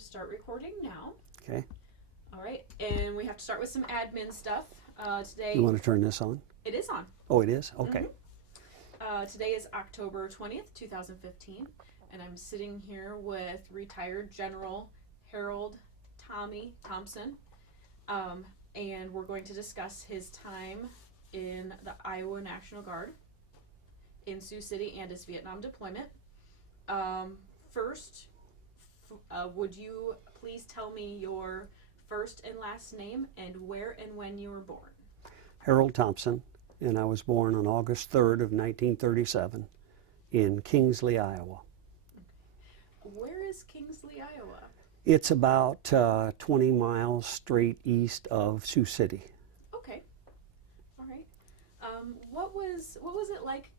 start recording now. Okay. All right, and we have to start with some admin stuff. Today. You want to turn this on? It is on. Oh, it is? Okay. Today is October 20th, 2015, and I'm sitting here with retired General Harold Tommy Thompson, and we're going to discuss his time in the Iowa National Guard in Sioux City and his Vietnam deployment. First, would you please tell me your first and last name and where and when you were born? Harold Tomson, and I was born on August 3rd of 1937 in Kingsley, Iowa. Okay. Where is Kingsley, Iowa? It's about 20 miles straight east of Sioux City. Okay. All right. What was it like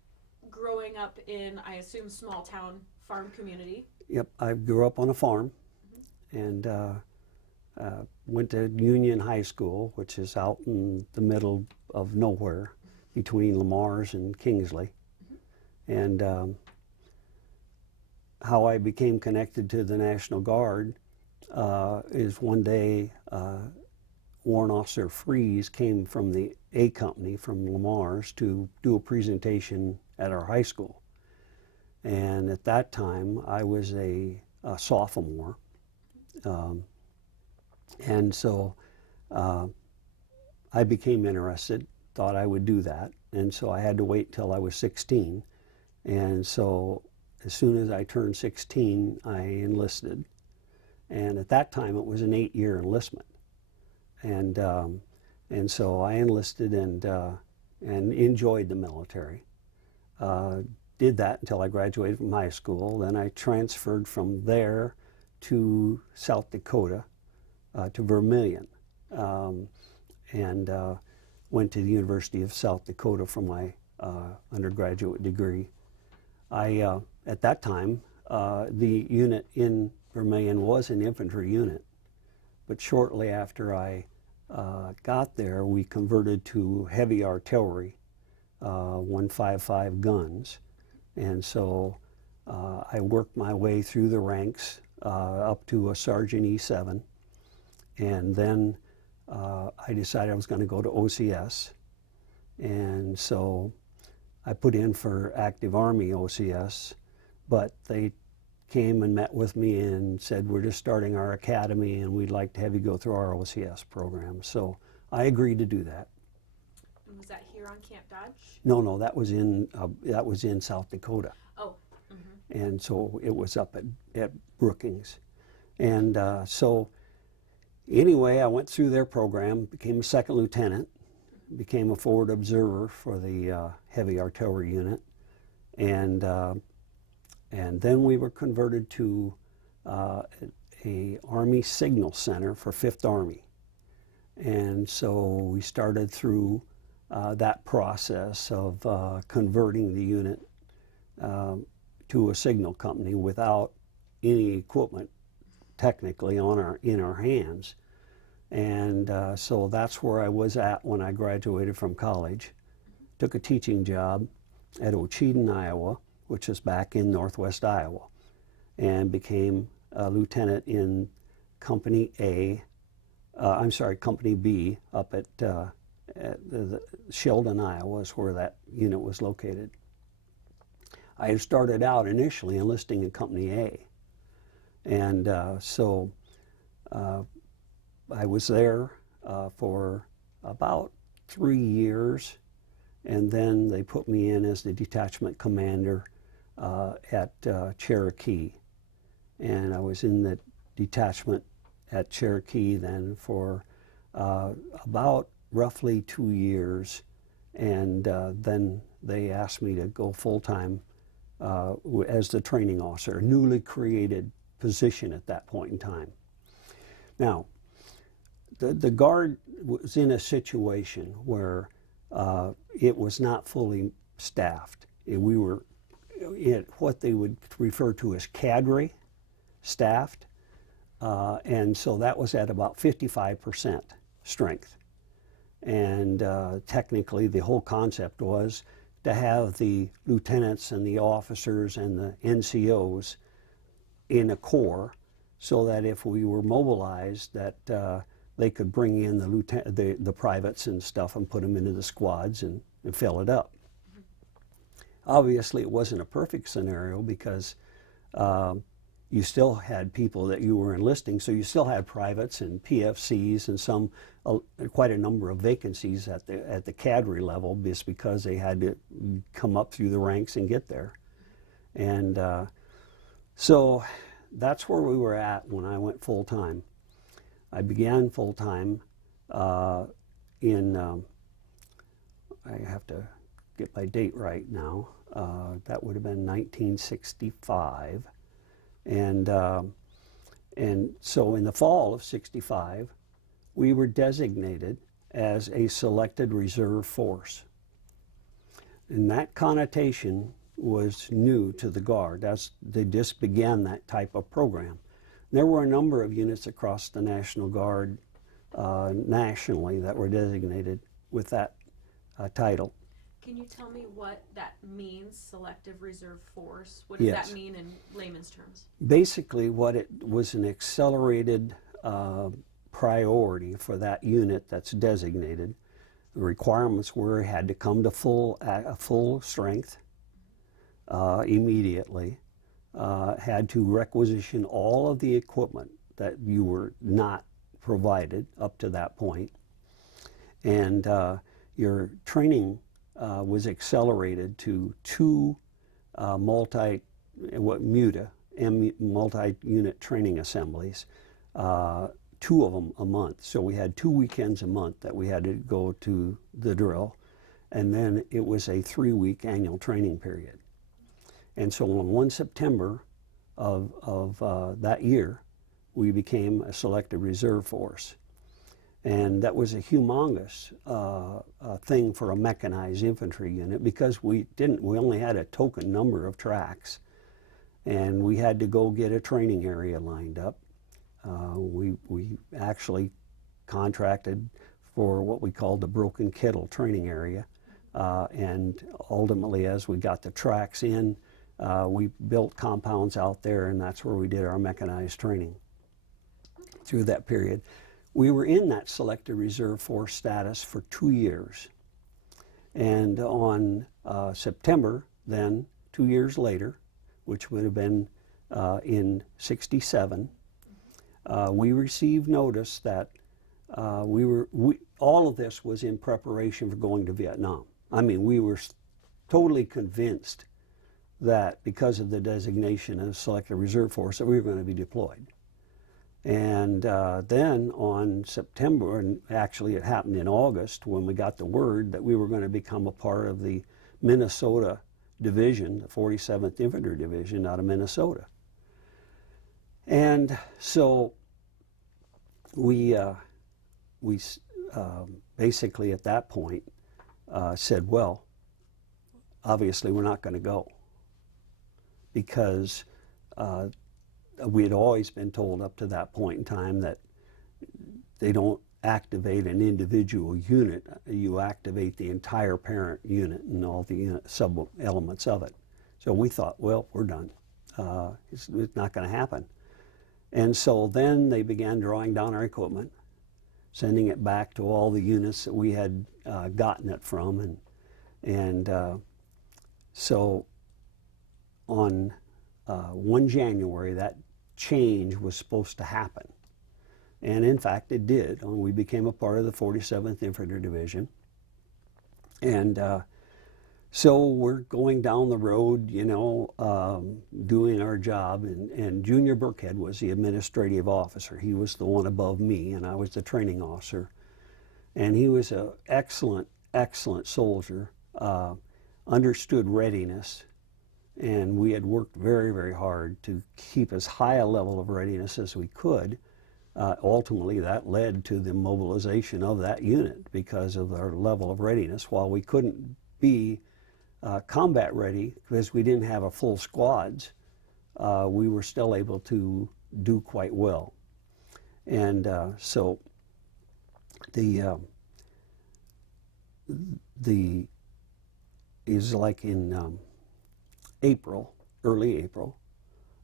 growing up in, I assume, small town farm community? Yep, I grew up on a farm and went to Union High School, which is out in the middle of nowhere between Lamar's and Kingsley. And how I became connected to the National Guard is one day Warrant Officer Freeze came from the A Company from Lamar's to do a presentation at our high school. And at that time, I was a sophomore. And so I became interested, thought I would do that. And so I had to wait till I was 16. And so as soon as I turned 16, I enlisted. And at that time, it was an 8-year enlistment. And so I enlisted and enjoyed the military. Did that until I graduated from high school. Then I transferred from there to South Dakota, to Vermillion, and went to the University of South Dakota for my undergraduate degree. At that time, the unit in Vermillion was an infantry unit, but shortly after I got there, we converted to heavy artillery, 155 guns. And so I worked my way through the ranks up to a Sergeant E7. And then I decided I was going to go to OCS. And so I put in for active Army OCS, but they came and met with me and said, we're just starting our academy and we'd like to have you go through our OCS program. So I agreed to do that. And was that here on Camp Dodge? No, that was in South Dakota. Oh. And so it was up at Brookings. And so anyway, I went through their program, became a second lieutenant, became a forward observer for the heavy artillery unit, and then we were converted to a Army Signal Center for 5th Army. And so we started through that process of converting the unit to a signal company without any equipment technically in our hands. And so that's where I was at when I graduated from college. Took a teaching job at Ocheyedan, Iowa, which is back in northwest Iowa, and became a lieutenant in Company Company B up at the Sheldon, Iowa is where that unit was located. I had started out initially enlisting in Company A. And so I was there for about 3 years, and then they put me in as the detachment commander at Cherokee. And I was in the detachment at Cherokee then for about roughly 2 years, and then they asked me to go full-time as the training officer, a newly created position at that point in time. Now, the Guard was in a situation where it was not fully staffed. We were at what they would refer to as cadre staffed, and so that was at about 55% strength. And technically, the whole concept was to have the lieutenants and the officers and the NCOs in a corps so that if we were mobilized, that they could bring in the privates and stuff and put them into the squads and fill it up. Obviously, it wasn't a perfect scenario because you still had people that you were enlisting, so you still had privates and PFCs and quite a number of vacancies at the cadre level, just because they had to come up through the ranks and get there. And so that's where we were at when I went full time. I began full time in, I have to get my date right now, that would have been 1965. And so in the fall of '65, we were designated as a selected reserve force. And that connotation was new to the Guard. They just began that type of program. There were a number of units across the National Guard nationally that were designated with that title. Can you tell me what that means, selective reserve force? What does that mean in layman's terms? Basically, what it was, an accelerated priority for that unit that's designated. The requirements were it had to come to full strength immediately, had to requisition all of the equipment that you were not provided up to that point, and your training was accelerated to 2 multi-unit training assemblies, 2 of them a month. So we had 2 weekends a month that we had to go to the drill, and then it was a 3-week annual training period. And so on 1 September of that year, we became a selected reserve force. And that was a humongous thing for a mechanized infantry unit, because we only had a token number of tracks, and we had to go get a training area lined up. We actually contracted for what we called the Broken Kettle training area, and ultimately, as we got the tracks in, we built compounds out there, and that's where we did our mechanized training through that period. We were in that selected reserve force status for 2 years. And on September, then, 2 years later, which would have been in '67, we received notice that all of this was in preparation for going to Vietnam. I mean, we were totally convinced that because of the designation as selected reserve force that we were going to be deployed. And then on September, and actually it happened in August, when we got the word that we were going to become a part of the Minnesota Division, the 47th Infantry Division out of Minnesota. And so we basically at that point said, well, obviously we're not going to go, because we had always been told up to that point in time that they don't activate an individual unit, you activate the entire parent unit and all the sub-elements of it. So we thought, well, we're done. It's not going to happen. And so then they began drawing down our equipment, sending it back to all the units that we had gotten it from. And so on 1 January, that change was supposed to happen. And in fact, it did. We became a part of the 47th Infantry Division. And so we're going down the road, you know, doing our job. And Junior Burkhead was the administrative officer. He was the one above me, and I was the training officer. And he was an excellent, excellent soldier, understood readiness. And we had worked very, very hard to keep as high a level of readiness as we could. Ultimately, that led to the mobilization of that unit because of our level of readiness. While we couldn't be combat ready because we didn't have a full squads, we were still able to do quite well. And so the is like in April, early April,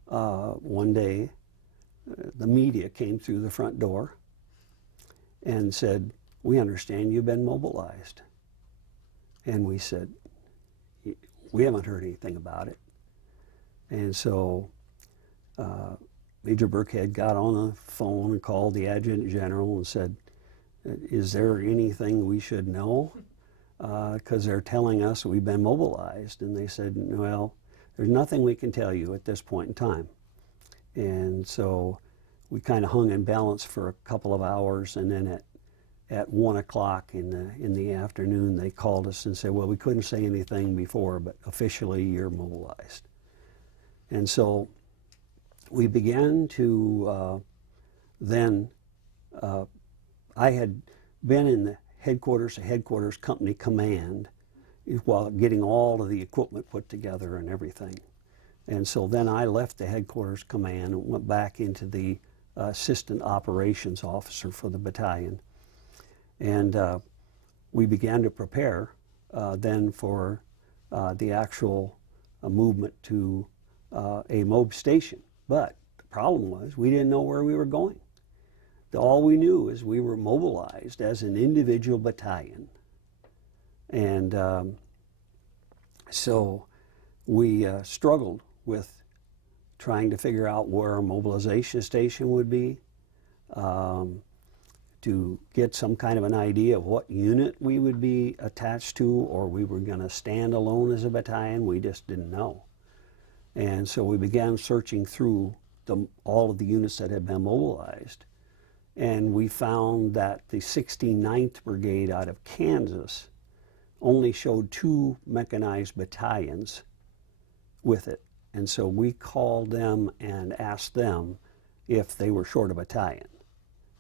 one day the media came through the front door and said, "We understand you've been mobilized." And we said, "We haven't heard anything about it." And so Major Burkhead got on the phone and called the Adjutant General and said, "Is there anything we should know? Because they're telling us we've been mobilized." And they said, "Well, there's nothing we can tell you at this point in time." And so we kind of hung in balance for a couple of hours, and then at 1 o'clock in the afternoon, they called us and said, "Well, we couldn't say anything before, but officially you're mobilized." And so we began to then, I had been in the headquarters company command while getting all of the equipment put together and everything. And so then I left the headquarters command and went back into the assistant operations officer for the battalion. And we began to prepare then for the actual movement to a MOB station. But the problem was we didn't know where we were going. All we knew is we were mobilized as an individual battalion. And so we struggled with trying to figure out where our mobilization station would be, to get some kind of an idea of what unit we would be attached to, or we were going to stand alone as a battalion. We just didn't know. And so we began searching through all of the units that had been mobilized. And we found that the 69th Brigade out of Kansas only showed 2 mechanized battalions with it. And so we called them and asked them if they were short a battalion.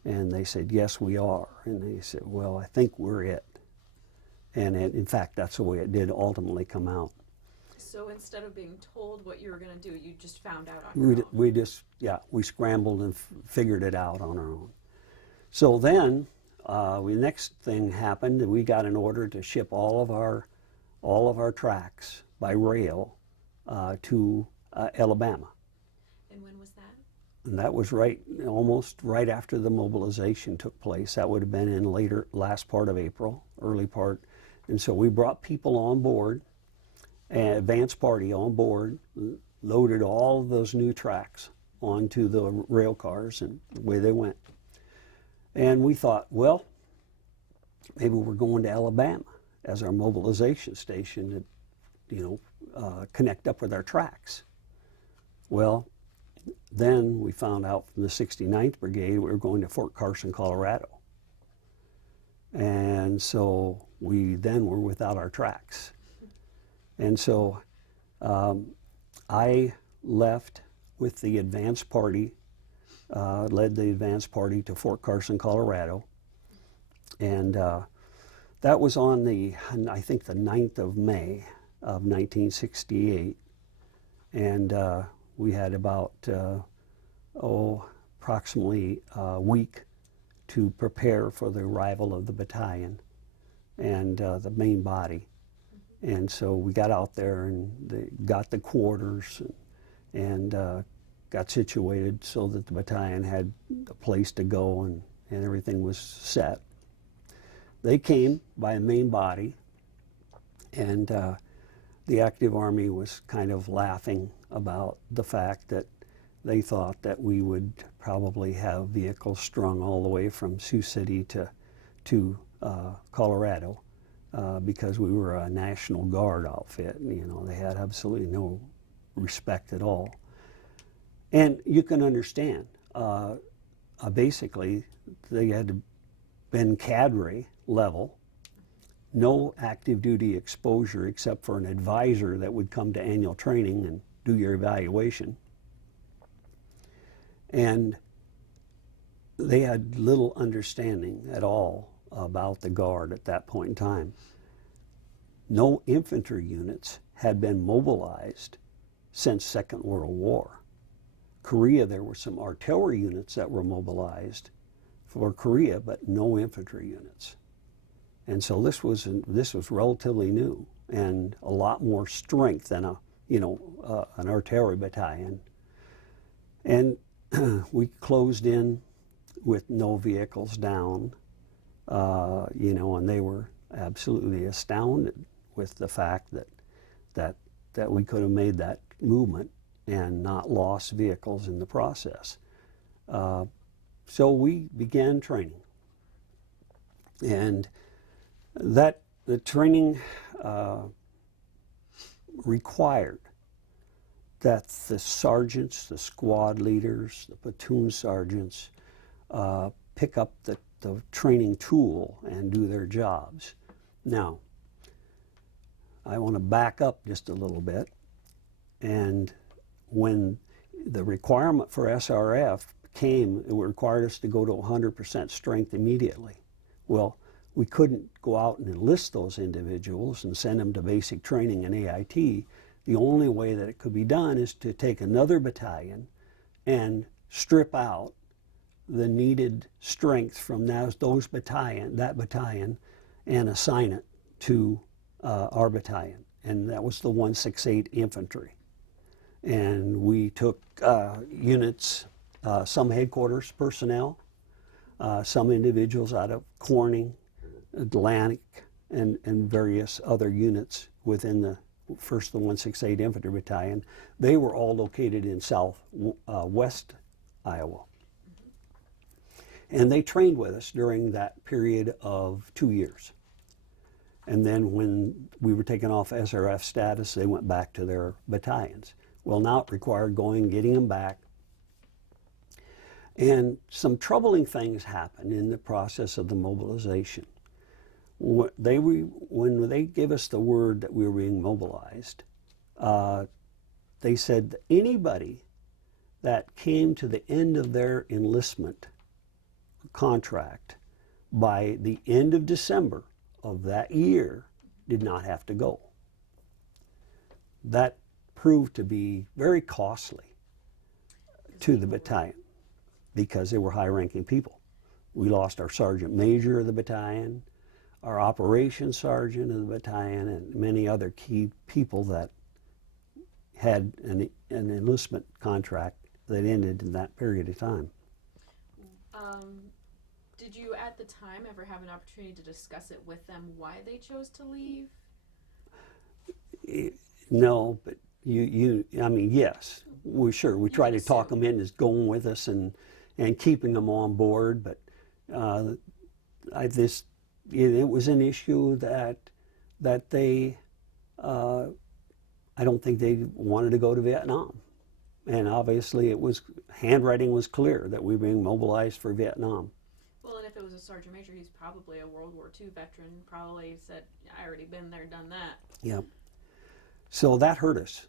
And they said, "Yes, we are." And they said, "Well, I think we're it." And in fact, that's the way it did ultimately come out. So instead of being told what you were going to do, you just found out on your own? We scrambled and figured it out on our own. So then, the next thing happened, we got an order to ship all of our tracks by rail to Alabama. And when was that? And that was almost right after the mobilization took place. That would have been in last part of April, early part. And so we brought people on board, an advance party on board, loaded all of those new tracks onto the rail cars, and away they went. And we thought, well, maybe we're going to Alabama as our mobilization station to, connect up with our tracks. Well, then we found out from the 69th Brigade we were going to Fort Carson, Colorado. And so we then were without our tracks. And so I left with the advance party, led the advance party to Fort Carson, Colorado. And that was on I think the 9th of May of 1968. And we had about, approximately a week to prepare for the arrival of the battalion and the main body. And so we got out there and got the quarters and got situated so that the battalion had a place to go and everything was set. They came by a main body, and the active army was kind of laughing about the fact that they thought that we would probably have vehicles strung all the way from Sioux City to Colorado. Because we were a National Guard outfit, they had absolutely no respect at all. And you can understand, basically, they had been cadre level, no active duty exposure except for an advisor that would come to annual training and do your evaluation. And they had little understanding at all about the Guard at that point in time. No infantry units had been mobilized since Second World War. Korea, there were some artillery units that were mobilized for Korea, but no infantry units. And so this was relatively new and a lot more strength than an artillery battalion. And we closed in with no vehicles down, and they were absolutely astounded with the fact that we could have made that movement and not lost vehicles in the process. So we began training, and the training required that the sergeants, the squad leaders, the platoon sergeants pick up the training tool and do their jobs. Now, I want to back up just a little bit, and when the requirement for SRF came, it required us to go to 100% strength immediately. Well, we couldn't go out and enlist those individuals and send them to basic training in AIT. The only way that it could be done is to take another battalion and strip out the needed strength from that battalion, and assign it to our battalion. And that was the 168 Infantry. And we took units, some headquarters personnel, some individuals out of Corning, Atlantic, and various other units within the 168 Infantry Battalion. They were all located in southwest Iowa. And they trained with us during that period of 2 years. And then when we were taken off SRF status, they went back to their battalions. Well, now it required getting them back. And some troubling things happened in the process of the mobilization. When they gave us the word that we were being mobilized, they said that anybody that came to the end of their enlistment contract by the end of December of that year did not have to go. That proved to be very costly to the battalion because they were high-ranking people. We lost our sergeant major of the battalion, our operations sergeant of the battalion, and many other key people that had an enlistment contract that ended in that period of time. Did you at the time ever have an opportunity to discuss it with them why they chose to leave? No, but yes, we try to talk them into going with us and keeping them on board, but it was an issue that they, I don't think they wanted to go to Vietnam. And obviously handwriting was clear that we were being mobilized for Vietnam. Well, and if it was a sergeant major, he's probably a World War II veteran, probably said, I already been there, done that. Yeah. So that hurt us.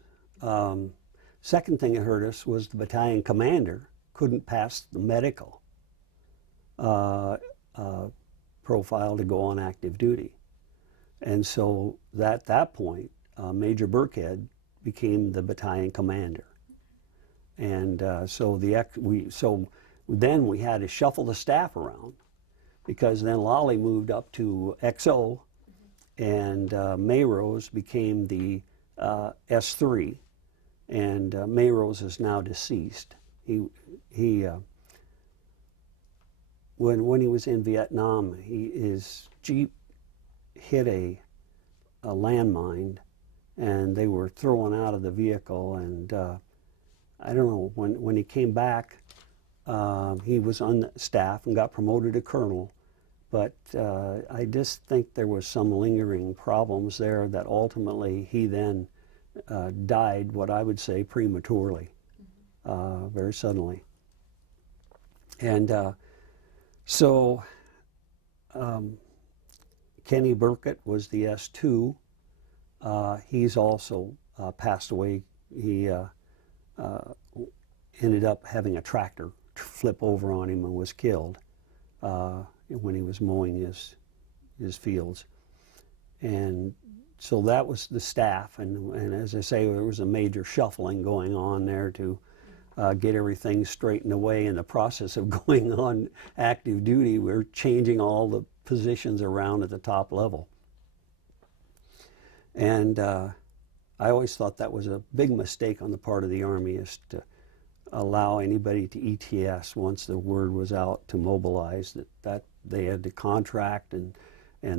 Second thing that hurt us was the battalion commander couldn't pass the medical profile to go on active duty. And so at that point, Major Burkhead became the battalion commander. And so then we had to shuffle the staff around, because then Lolly moved up to XO, and Mayrose became the S3, and Mayrose is now deceased. When he was in Vietnam, his Jeep hit a landmine, and they were thrown out of the vehicle, and I don't know, when he came back, he was on the staff and got promoted to colonel, but I just think there was some lingering problems there that ultimately he then died, what I would say, prematurely, very suddenly. And so Kenny Burkett was the S2. He's also passed away. He ended up having a tractor flip over on him and was killed when he was mowing his fields. And so that was the staff, and as I say, there was a major shuffling going on there to get everything straightened away. In the process of going on active duty, we're changing all the positions around at the top level. And I always thought that was a big mistake on the part of the Army, is to allow anybody to ETS once the word was out to mobilize, that they had to contract, and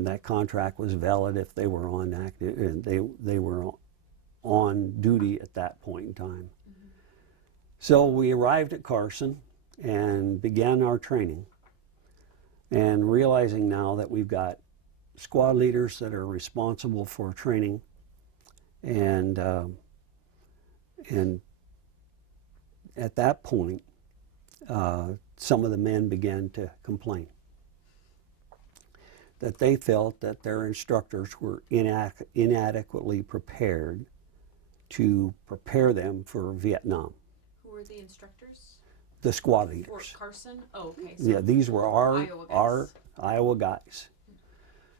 that contract was valid if they were on active, and they were on duty at that point in time. Mm-hmm. So we arrived at Carson and began our training, and realizing now that we've got squad leaders that are responsible for training, and at that point, some of the men began to complain that they felt that their instructors were inadequately prepared to prepare them for Vietnam. Who were the instructors? The squad leaders. Fort Carson? Oh, okay. So yeah, these were our Iowa guys.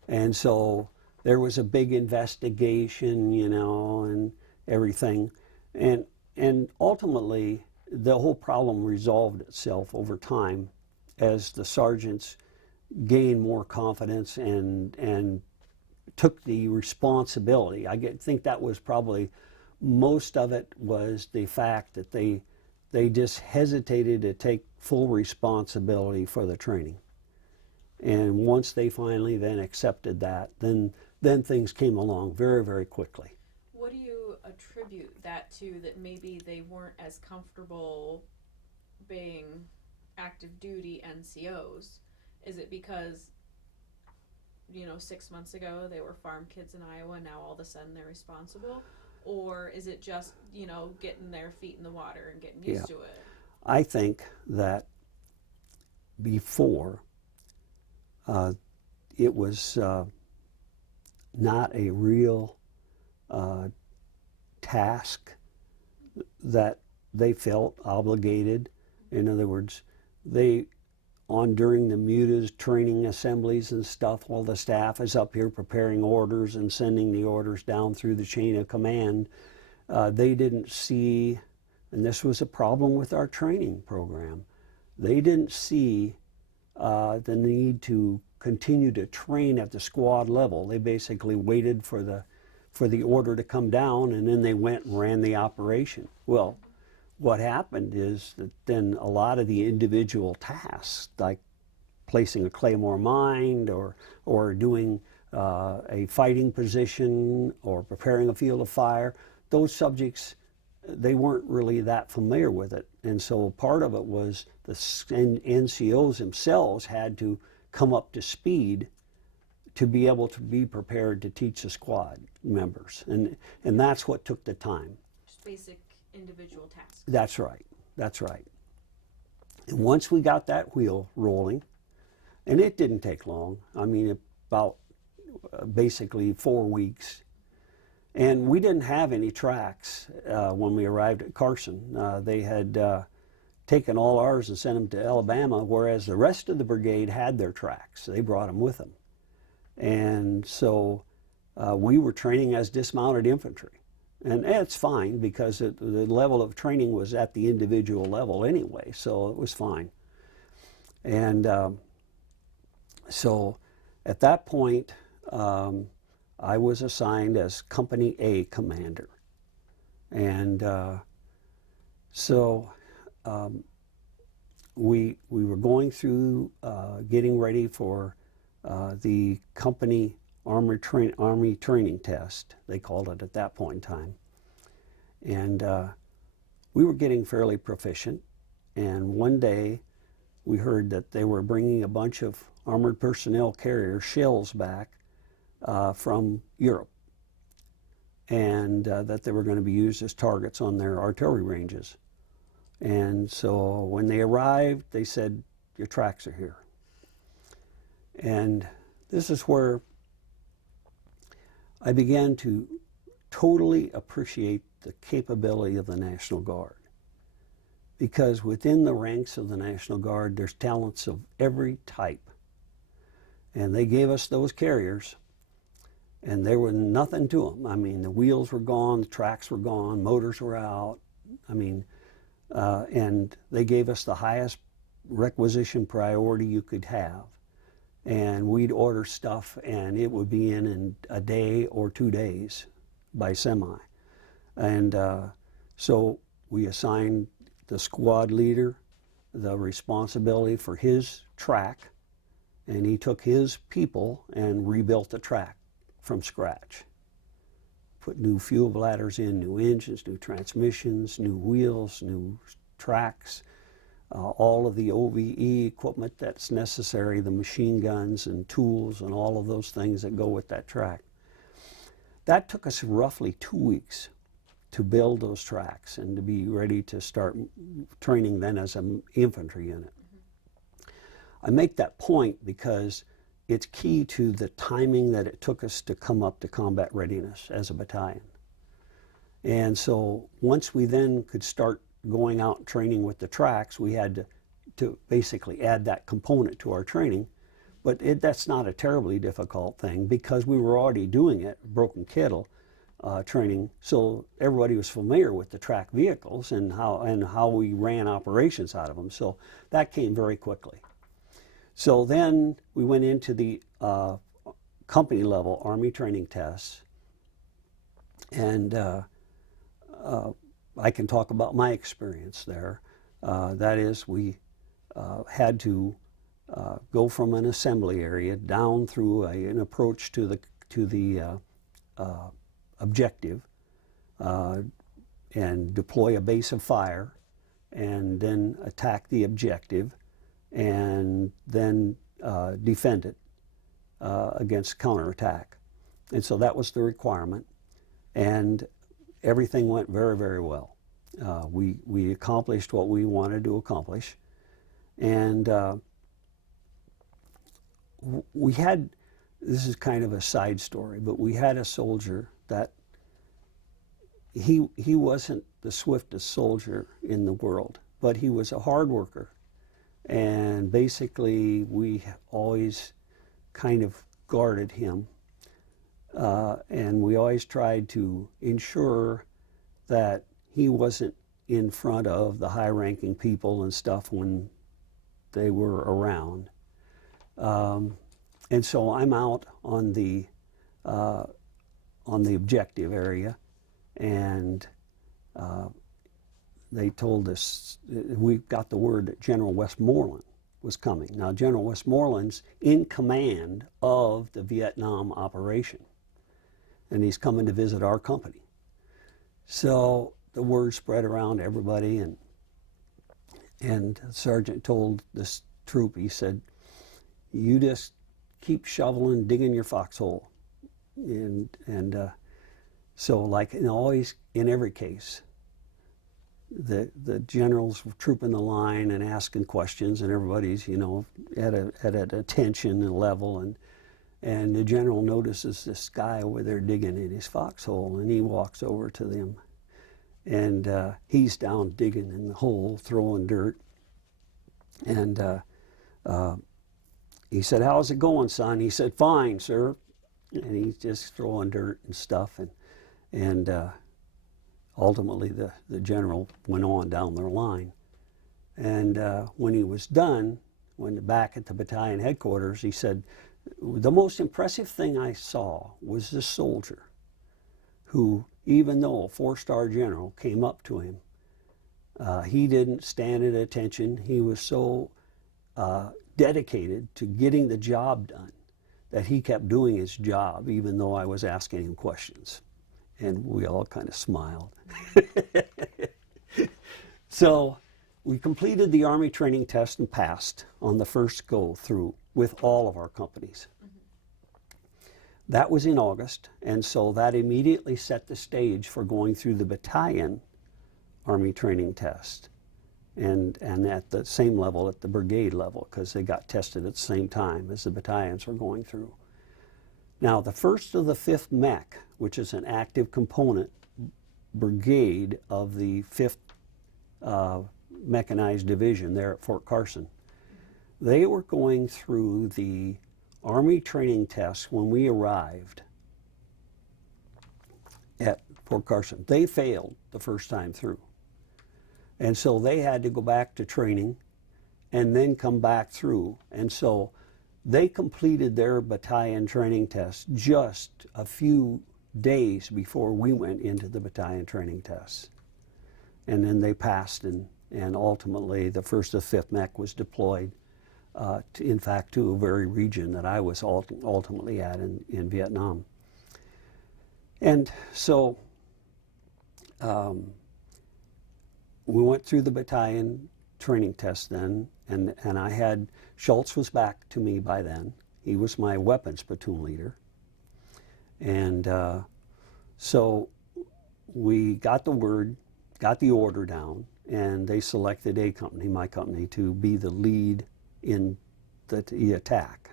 And so there was a big investigation, you know, and everything. And ultimately, the whole problem resolved itself over time as the sergeants gained more confidence and took the responsibility. I think that was probably, most of it was the fact that they just hesitated to take full responsibility for the training. And once they finally then accepted that, then things came along very, very quickly. What do you attribute that to, that maybe they weren't as comfortable being active duty NCOs? Is it because, 6 months ago they were farm kids in Iowa, now all of a sudden they're responsible? Or is it just, getting their feet in the water and getting used to it? I think that before, it was not a real task that they felt obligated. In other words, during the mutas training assemblies and stuff, while the staff is up here preparing orders and sending the orders down through the chain of command, they didn't see, and this was a problem with our training program, they didn't see the need to continue to train at the squad level. They basically waited for the order to come down, and then they went and ran the operation. Well, what happened is that then a lot of the individual tasks, like placing a claymore mine or doing a fighting position or preparing a field of fire, those subjects, they weren't really that familiar with it. And so part of it was the NCOs themselves had to come up to speed to be able to be prepared to teach the squad members. And that's what took the time. Just basic individual tasks. That's right. That's right. And once we got that wheel rolling, and it didn't take long, I mean, about basically 4 weeks, and we didn't have any tracks when we arrived at Carson. They had taken all ours and sent them to Alabama, whereas the rest of the brigade had their tracks. They brought them with them. And so we were training as dismounted infantry. And it's fine because the level of training was at the individual level anyway, so it was fine. And so at that point, I was assigned as Company A commander. And so we were going through getting ready for the company Army training test, they called it at that point in time. And we were getting fairly proficient. And one day we heard that they were bringing a bunch of armored personnel carrier shells back from Europe, and that they were going to be used as targets on their artillery ranges. And so when they arrived, they said, "Your tracks are here." And this is where I began to totally appreciate the capability of the National Guard. Because within the ranks of the National Guard, there's talents of every type. And they gave us those carriers, and there was nothing to them. I mean, the wheels were gone, the tracks were gone, motors were out. I mean, and they gave us the highest requisition priority you could have. And we'd order stuff, and it would be in a day or 2 days by semi. And so we assigned the squad leader the responsibility for his track, and he took his people and rebuilt the track from scratch. Put new fuel bladders in, new engines, new transmissions, new wheels, new tracks, all of the OVE equipment that's necessary, the machine guns and tools and all of those things that go with that track. That took us roughly 2 weeks to build those tracks and to be ready to start training then as an infantry unit. I make that point because it's key to the timing that it took us to come up to combat readiness as a battalion. And so once we then could start going out and training with the tracks, we had to basically add that component to our training. But that's not a terribly difficult thing because we were already doing it, broken kettle training, so everybody was familiar with the track vehicles and how we ran operations out of them. So that came very quickly. So then we went into the company level Army training tests, and I can talk about my experience there. That is, we had to go from an assembly area down through an approach to the objective and deploy a base of fire and then attack the objective and then defend it against counterattack. And so that was the requirement, and everything went very, very well. We accomplished what we wanted to accomplish, and we had, this is kind of a side story, but we had a soldier that he wasn't the swiftest soldier in the world, but he was a hard worker. And basically, we always kind of guarded him. And we always tried to ensure that he wasn't in front of the high-ranking people and stuff when they were around. And so I'm out on the objective area, and they told us, we got the word that General Westmoreland was coming. Now, General Westmoreland's in command of the Vietnam operation, and he's coming to visit our company. So the word spread around everybody, and the sergeant told this troop, he said, you just keep shoveling, digging your foxhole. And so, like always, in every case, the generals were trooping the line and asking questions, and everybody's, at an attention and level, and the general notices this guy over there digging in his foxhole, and he walks over to them, and he's down digging in the hole, throwing dirt, and he said, how's it going, son? He said, fine, sir. And he's just throwing dirt and stuff, and ultimately the general went on down their line. And when he was done, back at the battalion headquarters, he said, the most impressive thing I saw was this soldier who, even though a 4-star general came up to him, he didn't stand at attention. He was so dedicated to getting the job done that he kept doing his job even though I was asking him questions. And we all kind of smiled. So we completed the Army training test and passed on the first go through with all of our companies. That was in August, and so that immediately set the stage for going through the battalion Army training test. And at the same level, at the brigade level, because they got tested at the same time as the battalions were going through. Now, the 1st of the 5th Mech, which is an active component brigade of the 5th Mechanized Division there at Fort Carson, they were going through the Army training tests when we arrived at Fort Carson. They failed the first time through. And so they had to go back to training and then come back through. And so they completed their battalion training test just a few days before we went into the battalion training tests. And then they passed and and ultimately the 1st to 5th Mech was deployed, in fact, to a very region that I was ultimately at in Vietnam. And so we went through the battalion training test then, and I had, Schultz was back to me by then. He was my weapons platoon leader. And so we got the word, got the order down, and they selected a company, my company, to be the lead in the attack.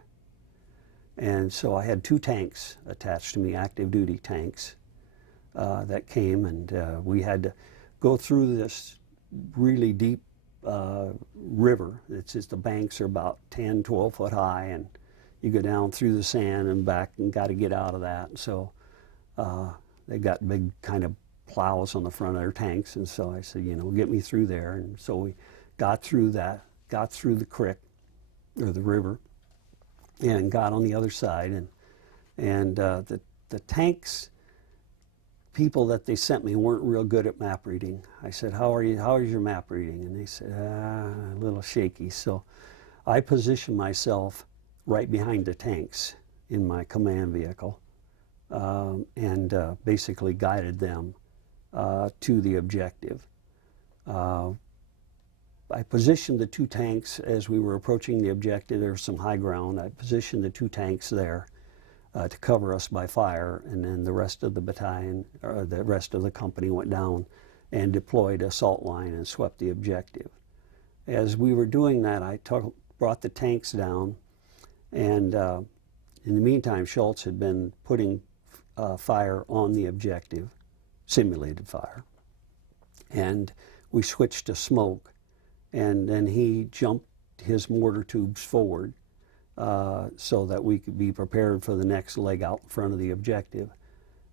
And so I had 2 tanks attached to me, active duty tanks, that came, and we had to go through this really deep river. It's just, the banks are about 10, 12 foot high, and you go down through the sand and back and got to get out of that. So they got big kind of plows on the front of their tanks, and so I said, you know, get me through there. And so we got through that, got through the creek or the river, and got on the other side. And the tanks people that they sent me weren't real good at map reading. I said, how is your map reading? And they said, a little shaky. So I positioned myself right behind the tanks in my command vehicle, and basically guided them to the objective. I positioned the 2 tanks as we were approaching the objective. There was some high ground. I positioned the 2 tanks there to cover us by fire, and then the rest of the battalion, or the rest of the company, went down and deployed assault line and swept the objective. As we were doing that, I brought the tanks down, and in the meantime, Schultz had been putting fire on the objective, simulated fire, and we switched to smoke, and then he jumped his mortar tubes forward so that we could be prepared for the next leg out in front of the objective.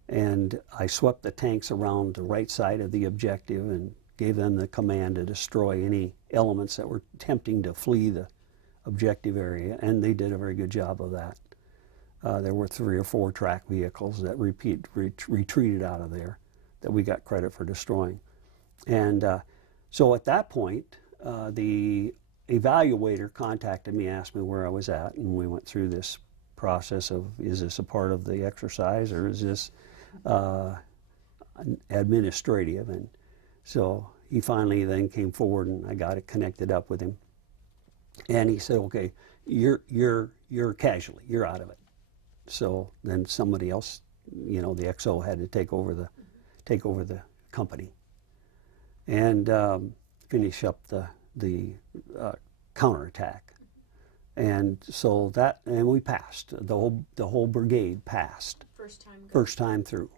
And I swept the tanks around the right side of the objective and gave them the command to destroy any elements that were attempting to flee the objective area, and they did a very good job of that. There were 3 or 4 track vehicles that retreated out of there that we got credit for destroying. And so at that point, the evaluator contacted me, asked me where I was at, and we went through this process of, is this a part of the exercise, or is this administrative? And so he finally then came forward, and I got it connected up with him. And he said, okay, you're casualty, you're out of it. So then somebody else, you know, the XO had to take over the company and finish up the counterattack. And so that, and we passed. The whole brigade passed. First time through.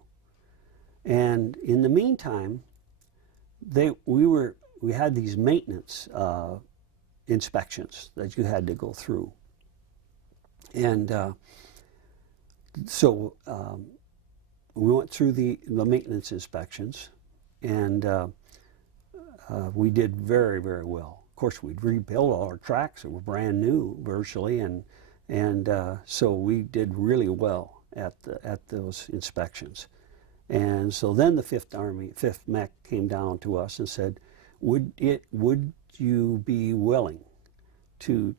And in the meantime, we had these maintenance inspections that you had to go through. And so we went through the maintenance inspections, and we did very, very well. Of course, we'd rebuilt all our tracks that were brand new virtually, and so we did really well at those inspections. And so then the 5th Mech came down to us and said, would you be willing to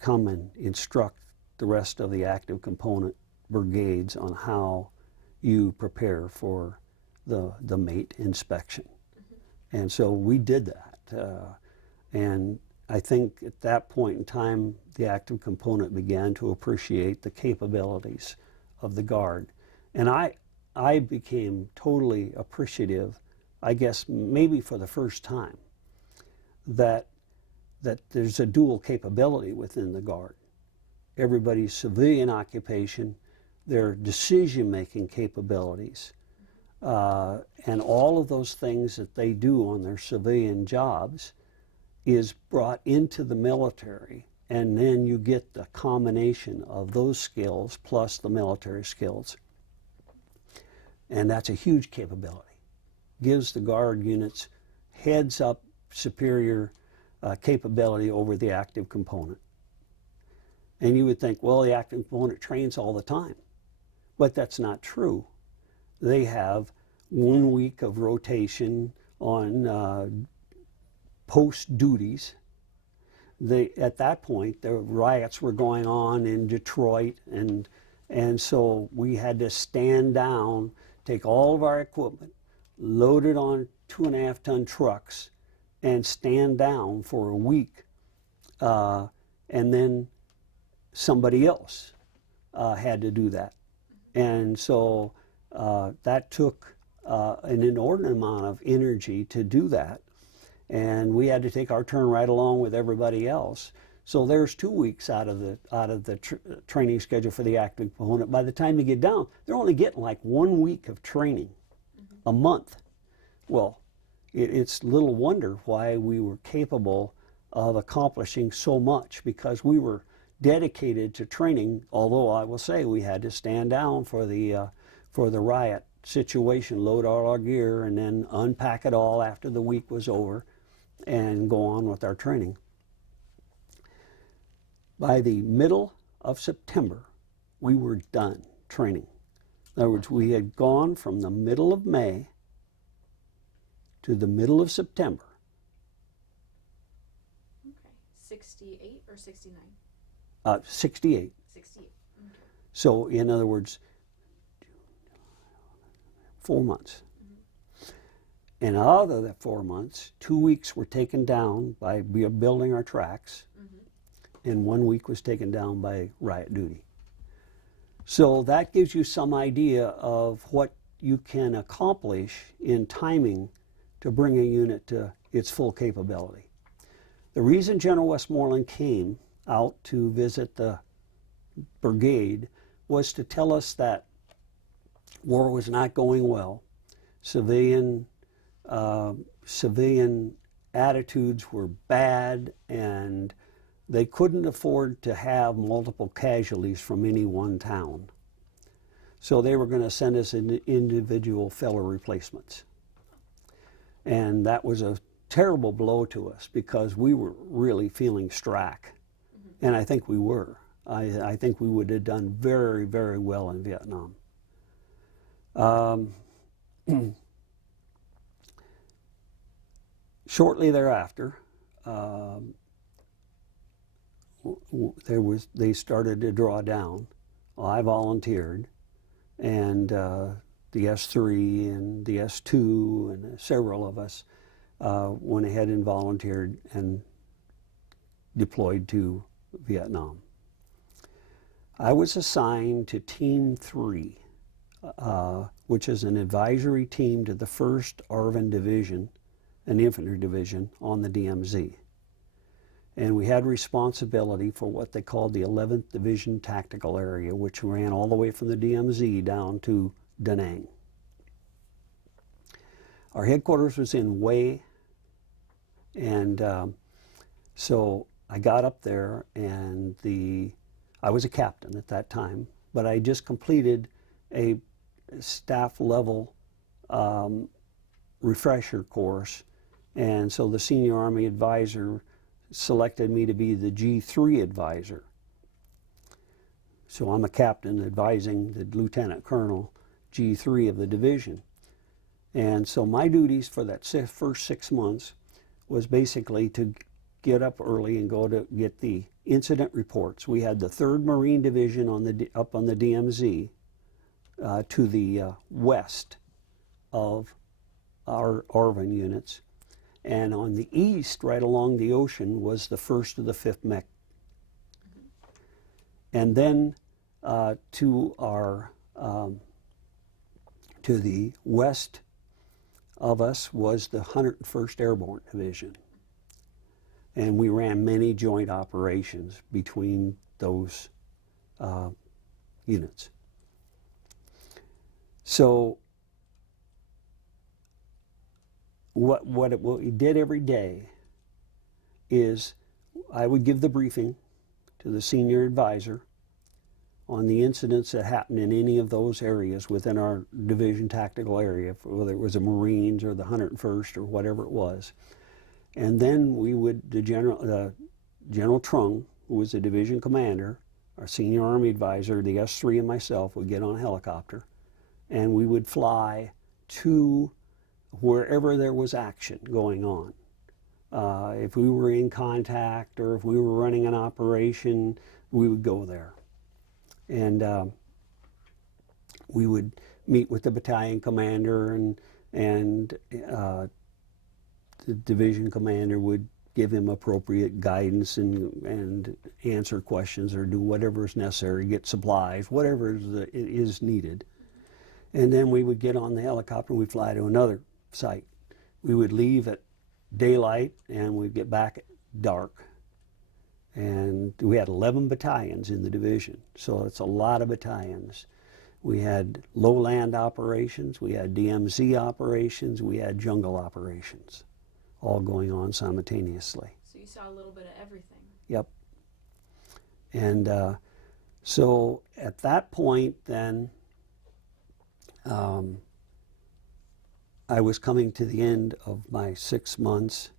come and instruct the rest of the active component brigades on how you prepare for the mate inspection? Mm-hmm. And so we did that. And I think at that point in time, the active component began to appreciate the capabilities of the Guard. And I became totally appreciative, I guess maybe for the first time, that there's a dual capability within the Guard. Everybody's civilian occupation, their decision-making capabilities, and all of those things that they do on their civilian jobs is brought into the military, and then you get the combination of those skills plus the military skills. And that's a huge capability. Gives the Guard units heads up superior capability over the active component. And you would think, well, the active component trains all the time. But that's not true. They have 1 week of rotation on post duties. At that point, the riots were going on in Detroit, and so we had to stand down, take all of our equipment, load it on 2.5-ton trucks, and stand down for a week, and then somebody else had to do that. And so that took an inordinate amount of energy to do that. And we had to take our turn right along with everybody else. So there's 2 weeks out of the training schedule for the active component. By the time you get down, they're only getting like 1 week of training a month. Well, it's little wonder why we were capable of accomplishing so much, because we were dedicated to training, although I will say we had to stand down for the riot situation, load all our gear, and then unpack it all after the week was over and go on with our training. By the middle of September, we were done training. In other words, we had gone from the middle of May to the middle of September. Okay. 68 or 69? 68. 68. Okay. So, in other words, 4 months. And out of that 4 months, 2 weeks were taken down by building our tracks, and 1 week was taken down by riot duty. So that gives you some idea of what you can accomplish in timing to bring a unit to its full capability. The reason General Westmoreland came out to visit the brigade was to tell us that war was not going well. Civilian attitudes were bad, and they couldn't afford to have multiple casualties from any one town. So they were going to send us individual filler replacements. And that was a terrible blow to us, because we were really feeling strack. And I think we were. I think we would have done very, very well in Vietnam. Shortly thereafter, they started to draw down. I volunteered, and the S3 and the S2 and several of us went ahead and volunteered and deployed to Vietnam. I was assigned to Team 3, which is an advisory team to the 1st ARVN Division, an infantry division on the DMZ. And we had responsibility for what they called the 11th Division Tactical Area, which ran all the way from the DMZ down to Da Nang. Our headquarters was in Hue, and so I got up there, and I was a captain at that time, but I just completed a staff level refresher course, and so the senior Army advisor selected me to be the G3 advisor. So I'm a captain advising the lieutenant colonel, G3 of the division. And so my duties for that first 6 months was basically to get up early and go to get the incident reports. We had the 3rd Marine Division up on the DMZ to the west of our ARVN units. And on the east, right along the ocean, was the 1st of the 5th Mech. And then to the west of us was the 101st Airborne Division. And we ran many joint operations between those units. So what we did every day is I would give the briefing to the senior advisor on the incidents that happened in any of those areas within our division tactical area, whether it was the Marines or the 101st or whatever it was. And then we would, General Trung, who was the division commander, our senior Army advisor, the S3 and myself would get on a helicopter, and we would fly to wherever there was action going on. If we were in contact or if we were running an operation, we would go there. And we would meet with the battalion commander, and the division commander would give him appropriate guidance and answer questions or do whatever is necessary, get supplies, whatever is needed. And then we would get on the helicopter and we'd fly to another site. We would leave at daylight and we'd get back at dark. And we had 11 battalions in the division, so it's a lot of battalions. We had lowland operations, we had DMZ operations, we had jungle operations, all going on simultaneously. So you saw a little bit of everything. Yep. And so at that point then, I was coming to the end of my 6 months,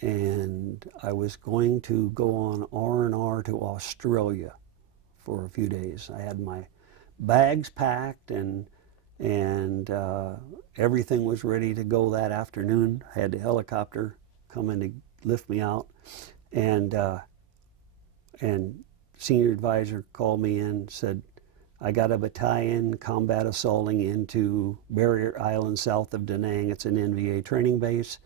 and I was going to go on R&R to Australia for a few days. I had my bags packed and everything was ready to go that afternoon. I had the helicopter come in to lift me out, and senior advisor called me in and said, I got a battalion combat assaulting into Barrier Island south of Da Nang. It's an NVA training base.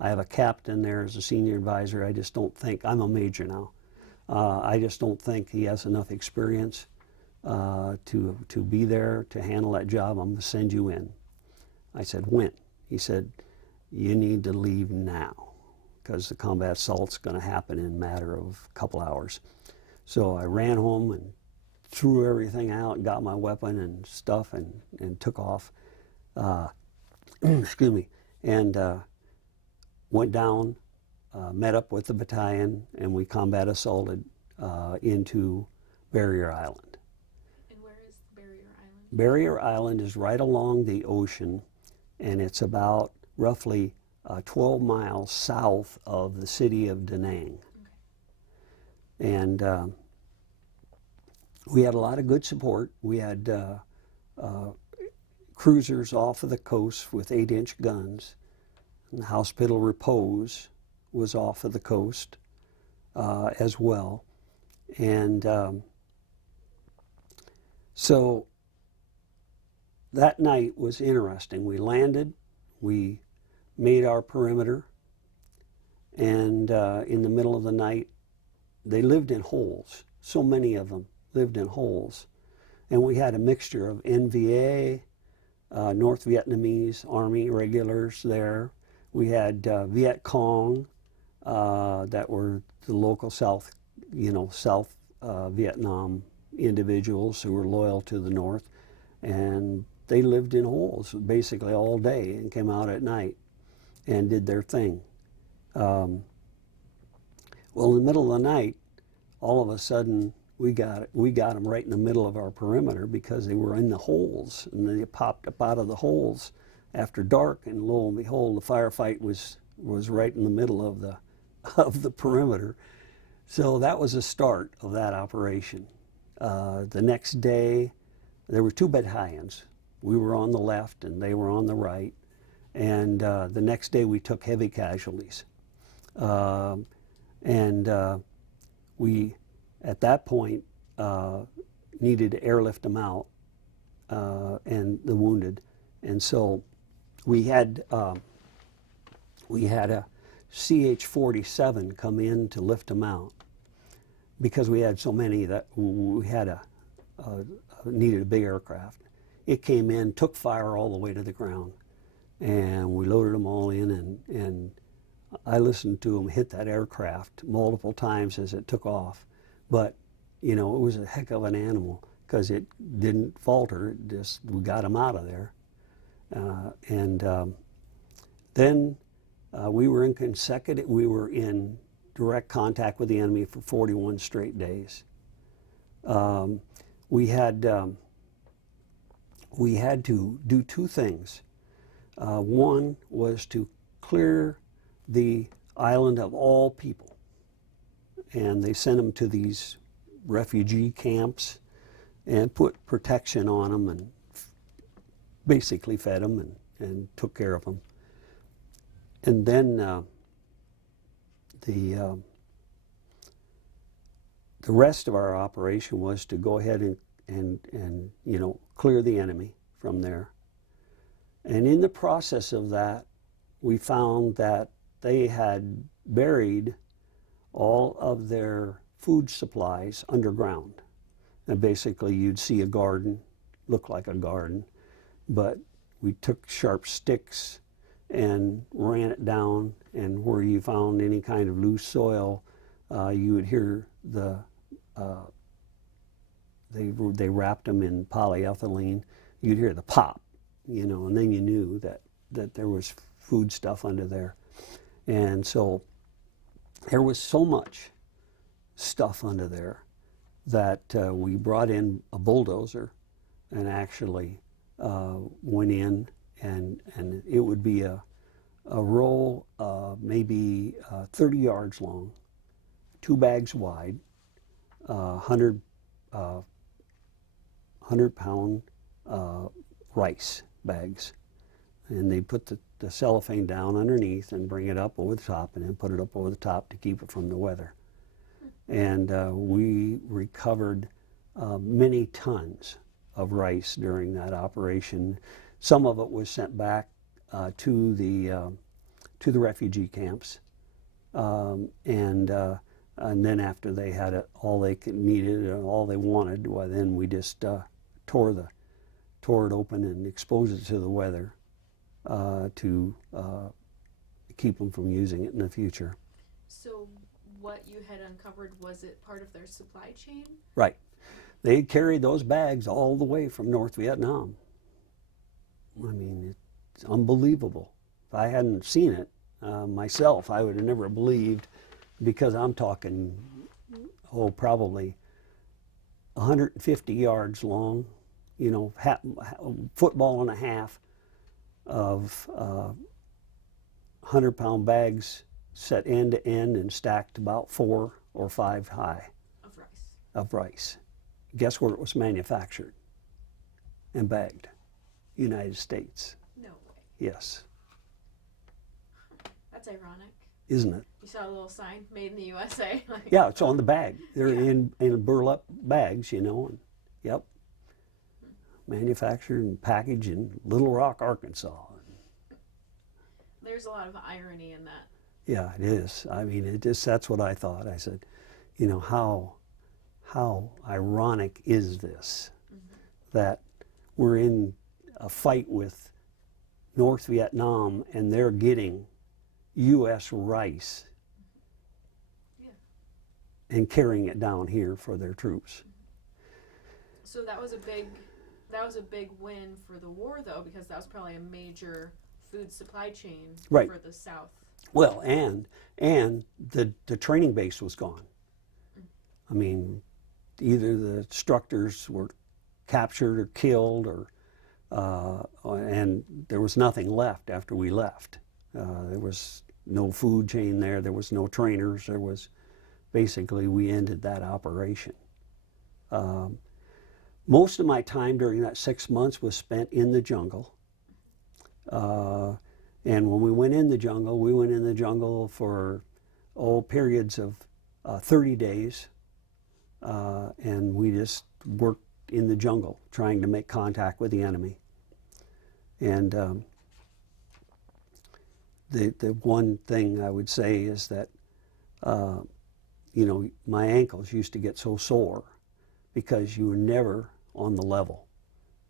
I have a captain there as a senior advisor. I just don't think, I'm a major now, I just don't think he has enough experience to be there to handle that job. I'm going to send you in. I said, when? He said, you need to leave now because the combat assault's going to happen in a matter of a couple hours. So I ran home and threw everything out, got my weapon and stuff, and took off. Excuse me. And went down, met up with the battalion, and we combat assaulted into Barrier Island. And where is Barrier Island? Barrier Island is right along the ocean, and it's about roughly 12 miles south of the city of Da Nang. Okay. And we had a lot of good support. We had cruisers off of the coast with 8-inch guns. And the Hospital Repose was off of the coast as well. And so that night was interesting. We landed, we made our perimeter, and in the middle of the night, they lived in holes. So many of them lived in holes. And we had a mixture of NVA, North Vietnamese Army regulars there. We had Viet Cong that were the local South Vietnam individuals who were loyal to the North. And they lived in holes basically all day and came out at night and did their thing. Well, in the middle of the night, all of a sudden, we got them right in the middle of our perimeter because they were in the holes, and they popped up out of the holes after dark, and lo and behold, the firefight was right in the middle of the perimeter. So that was the start of that operation. The next day, there were 2 battalions. We were on the left, and they were on the right. And the next day, we took heavy casualties. We, at that point, needed to airlift them out and the wounded. And so we had a CH-47 come in to lift them out because we had so many that we had needed a big aircraft. It came in, took fire all the way to the ground, and we loaded them all in, and I listened to them hit that aircraft multiple times as it took off. But, you know, it was a heck of an animal because it didn't falter. It just, we got them out of there. Then we were in direct contact with the enemy for 41 straight days. We had to do 2 things. One was to clear the island of all people, and they sent them to these refugee camps and put protection on them and basically fed them and took care of them. And then the rest of our operation was to go ahead and clear the enemy from there. And in the process of that, we found that they had buried all of their food supplies underground. And basically you'd see a garden, look like a garden, but we took sharp sticks and ran it down, and where you found any kind of loose soil, you would hear they wrapped them in polyethylene. You'd hear the pop, and then you knew that there was food stuff under there. And so there was so much stuff under there that we brought in a bulldozer and actually went in, and it would be a roll maybe 30 yards long, 2 bags wide, 100-pound rice bags. And they put the cellophane down underneath and bring it up over the top, and then put it up over the top to keep it from the weather. And we recovered many tons of rice during that operation. Some of it was sent back to the refugee camps, and then after they had it, all they needed and all they wanted, well, then we just tore it open and exposed it to the weather to keep them from using it in the future. So what you had uncovered, was it part of their supply chain? Right. They carried those bags all the way from North Vietnam. I mean, it's unbelievable. If I hadn't seen it myself, I would have never believed, because I'm talking, probably 150 yards long, football and a half of 100-pound bags set end to end and stacked about 4 or 5 high of rice. Guess where it was manufactured and bagged? United States. No way. Yes. That's ironic. Isn't it? You saw a little sign, made in the USA. Yeah, it's on the bag. They're in burlap bags, and yep. Manufactured and packaged in Little Rock, Arkansas. There's a lot of irony in that. Yeah, it is. I mean, that's what I thought. I said, how ironic is this, that we're in a fight with North Vietnam and they're getting U.S. rice and carrying it down here for their troops. So that was a big win for the war, though, because that was probably a major food supply chain for the South. Well, and the training base was gone. I mean, either the instructors were captured or killed, and there was nothing left after we left. There was no food chain there. There was no trainers. There was basically, we ended that operation. Most of my time during that 6 months was spent in the jungle. And when we went in the jungle for periods of 30 days. And we just worked in the jungle trying to make contact with the enemy. And the one thing I would say is that, my ankles used to get so sore because you were never on the level.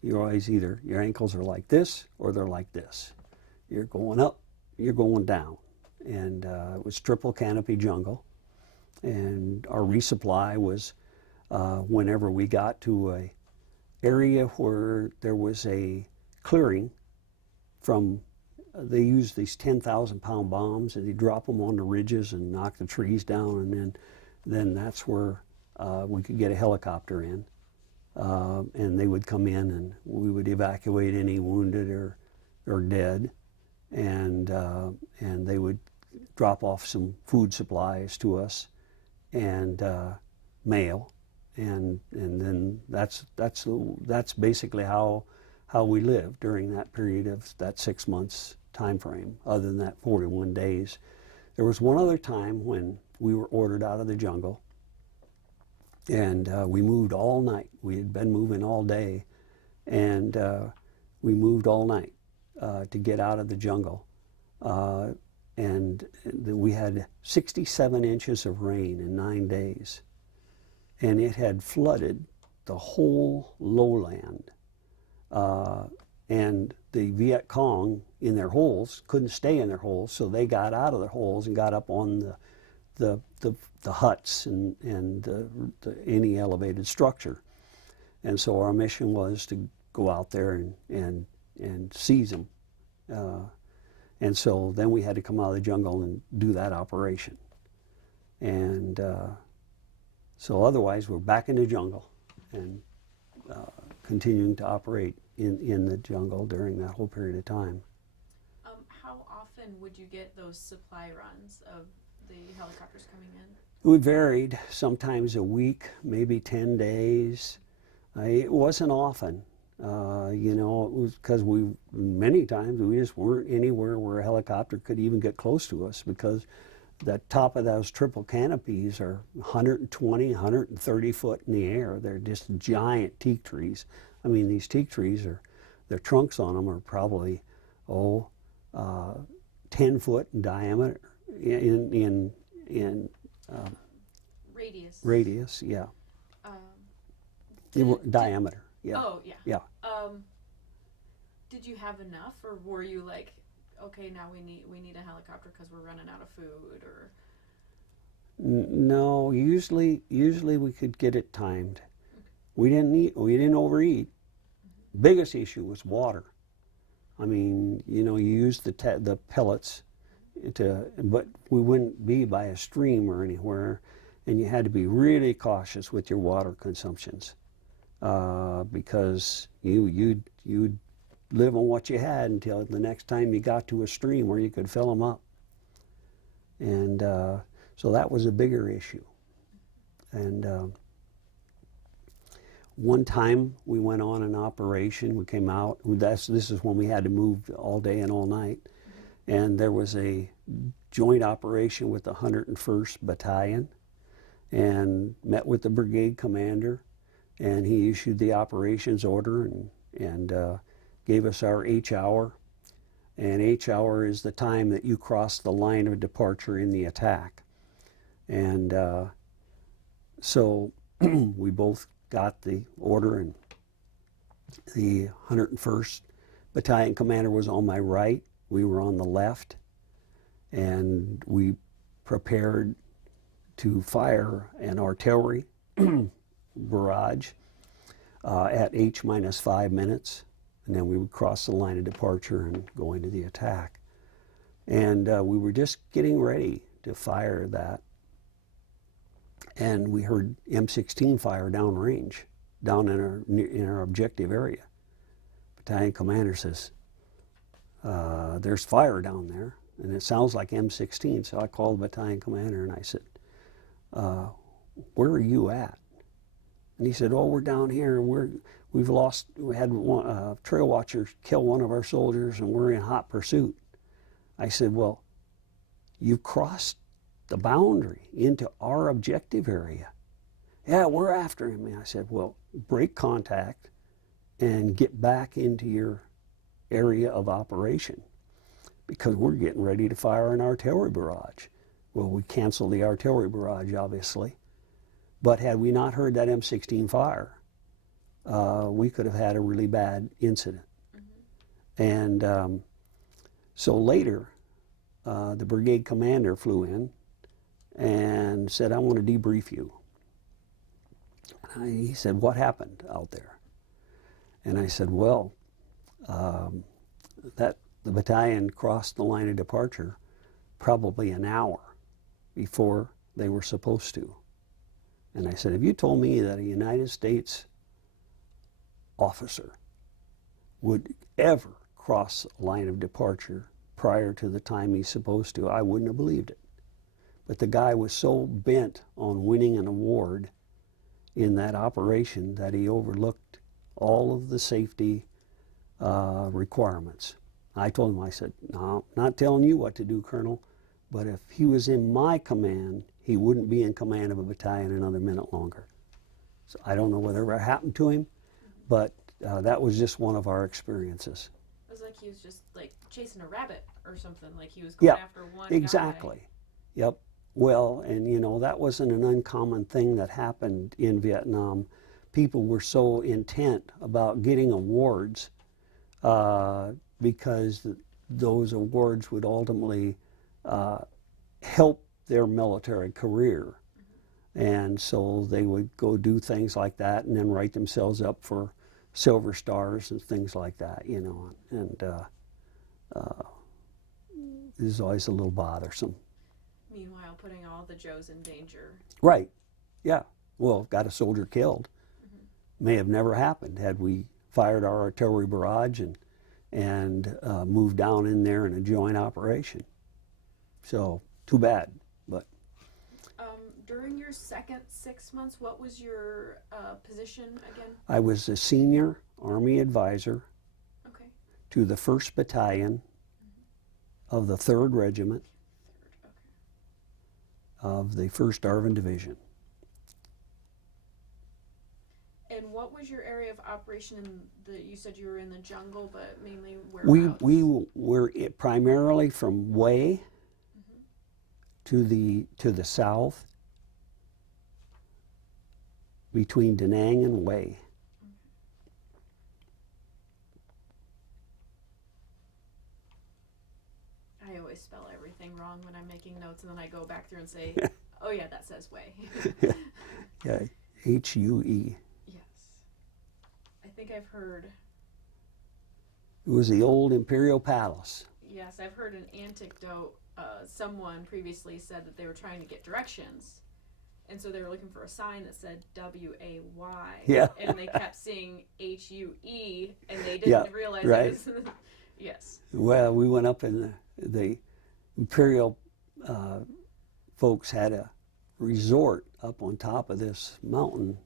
You're always either, your ankles are like this or they're like this. You're going up, you're going down. And it was triple canopy jungle. And our resupply was whenever we got to a area where there was a clearing from, they used these 10,000-pound bombs, and they drop them on the ridges and knock the trees down, and then that's where we could get a helicopter in. And they would come in and we would evacuate any wounded or dead, and they would drop off some food supplies to us and mail, and then that's basically how we lived during that period of that 6 months time frame. Other than that 41 days There was one other time when we were ordered out of the jungle, and we moved all night. We had been moving all day, and we moved all night to get out of the jungle. And we had 67 inches of rain in 9 days, and it had flooded the whole lowland. And the Viet Cong in their holes couldn't stay in their holes, so they got out of their holes and got up on the huts and any elevated structure. And so our mission was to go out there and seize them. And so then we had to come out of the jungle and do that operation. And so otherwise we're back in the jungle and continuing to operate in the jungle during that whole period of time. How often would you get those supply runs of the helicopters coming in? It varied, sometimes a week, maybe 10 days. It wasn't often. You know, it was because many times we just weren't anywhere where a helicopter could even get close to us, because the top of those triple canopies are 120, 130 foot in the air. They're just giant teak trees. I mean, these teak trees their trunks on them are probably 10 foot in diameter, in radius, yeah. Diameter, yeah. Oh, yeah. Yeah. Did you have enough, or were you like, okay, now we need a helicopter because we're running out of food, or? No, usually we could get it timed. We didn't overeat. Biggest issue was water. I mean, you know, you use the pellets but we wouldn't be by a stream or anywhere, and you had to be really cautious with your water consumptions, because you'd live on what you had until the next time you got to a stream where you could fill them up. And so that was a bigger issue. And one time we went on an operation, we came out, this is when we had to move all day and all night, and there was a joint operation with the 101st Battalion, and met with the brigade commander, and he issued the operations order and gave us our H hour. And H hour is the time that you cross the line of departure in the attack. And so we both got the order, and the 101st Battalion commander was on my right, we were on the left, and we prepared to fire an artillery barrage at H minus 5 minutes, and then we would cross the line of departure and go into the attack. And we were just getting ready to fire that, and we heard M16 fire downrange, down in our objective area. Battalion commander says, there's fire down there, and it sounds like M16. So I called the battalion commander and I said, where are you at? And he said, oh, we're down here, and we had one trail watcher kill one of our soldiers, and we're in hot pursuit. I said, well, you've crossed the boundary into our objective area. Yeah, we're after him. And I said, well, break contact and get back into your area of operation, because we're getting ready to fire an artillery barrage. Well, we canceled the artillery barrage, obviously, but had we not heard that M16 fire, we could have had a really bad incident. Mm-hmm. And so later, the brigade commander flew in and said, I want to debrief you. He said, what happened out there? And I said, well, the battalion crossed the line of departure probably an hour before they were supposed to. And I said, if you told me that a United States officer would ever cross a line of departure prior to the time he's supposed to, I wouldn't have believed it. But the guy was so bent on winning an award in that operation that he overlooked all of the safety requirements. I told him, I said, no, not telling you what to do, Colonel, But if he was in my command, he wouldn't be in command of a battalion another minute longer. So I don't know whatever happened to him, but that was just one of our experiences. It was like he was just like chasing a rabbit or something, like he was going after one exactly. guy. Yep. Well, and you know, that wasn't an uncommon thing that happened in Vietnam. People were so intent about getting awards because those awards would ultimately help their military career. And so they would go do things like that and then write themselves up for silver stars and things like that, you know. And it was always a little bothersome. Meanwhile, putting all the Joes in danger. Right. Yeah. Well, got a soldier killed. May have never happened had we fired our artillery barrage and moved down in there in a joint operation. So, too bad. But during your second 6 months, what was your position again? I was a senior Army advisor to the 1st Battalion of the 3rd Regiment of the 1st Darwin Division. And what was your area of operation you said you were in the jungle, but mainly where? We were primarily from Hue to the south, between Da Nang and Hue. I always spell everything wrong when I'm making notes, and then I go back through and say, oh yeah, that says Hue. Yeah, Hue. Yes. I think I've heard. It was the old Imperial Palace. Yes, I've heard an anecdote. Someone previously said that they were trying to get directions, and so they were looking for a sign that said W-A-Y. Yeah. And they kept seeing H-U-E, and they didn't realize it was... Yes. Well, we went up and the Imperial folks had a resort up on top of this mountain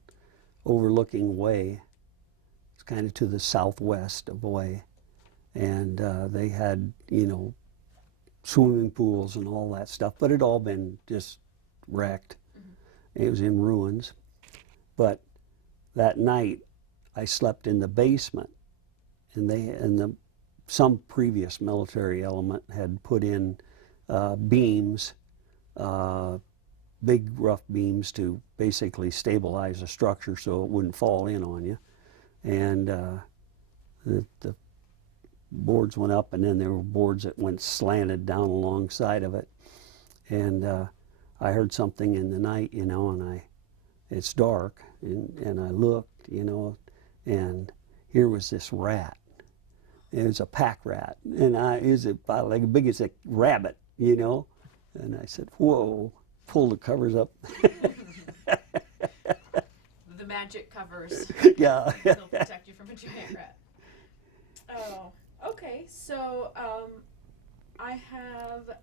overlooking Hue. It's kind of to the southwest of Hue. And they had, you know, swimming pools and all that stuff, but it had all been just wrecked. It was in ruins. But that night, I slept in the basement, and some previous military element had put in beams, big rough beams to basically stabilize the structure so it wouldn't fall in on you. And the boards went up, and then there were boards that went slanted down alongside of it. And I heard something in the night, you know, and it's dark, and I looked, you know, and here was this rat. It was a pack rat, and it was about like as big as a rabbit, you know. And I said, whoa, pull the covers up. The magic covers. Yeah. They'll protect you from a giant rat. Oh, okay. So I have.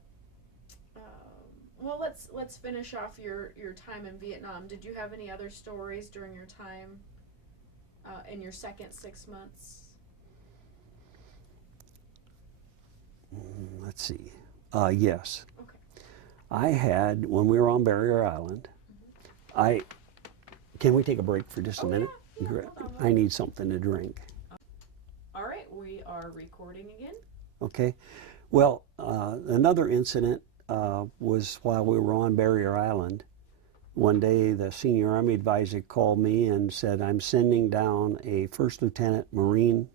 Well, let's finish off your time in Vietnam. Did you have any other stories during your time in your second 6 months? Let's see. Yes. Okay. I had, when we were on Barrier Island, can we take a break for just a minute? Yeah, no problem. I need something to drink. All right, we are recording again. Okay. Well, another incident was while we were on Barrier Island. One day, the senior Army advisor called me and said, I'm sending down a first lieutenant Marine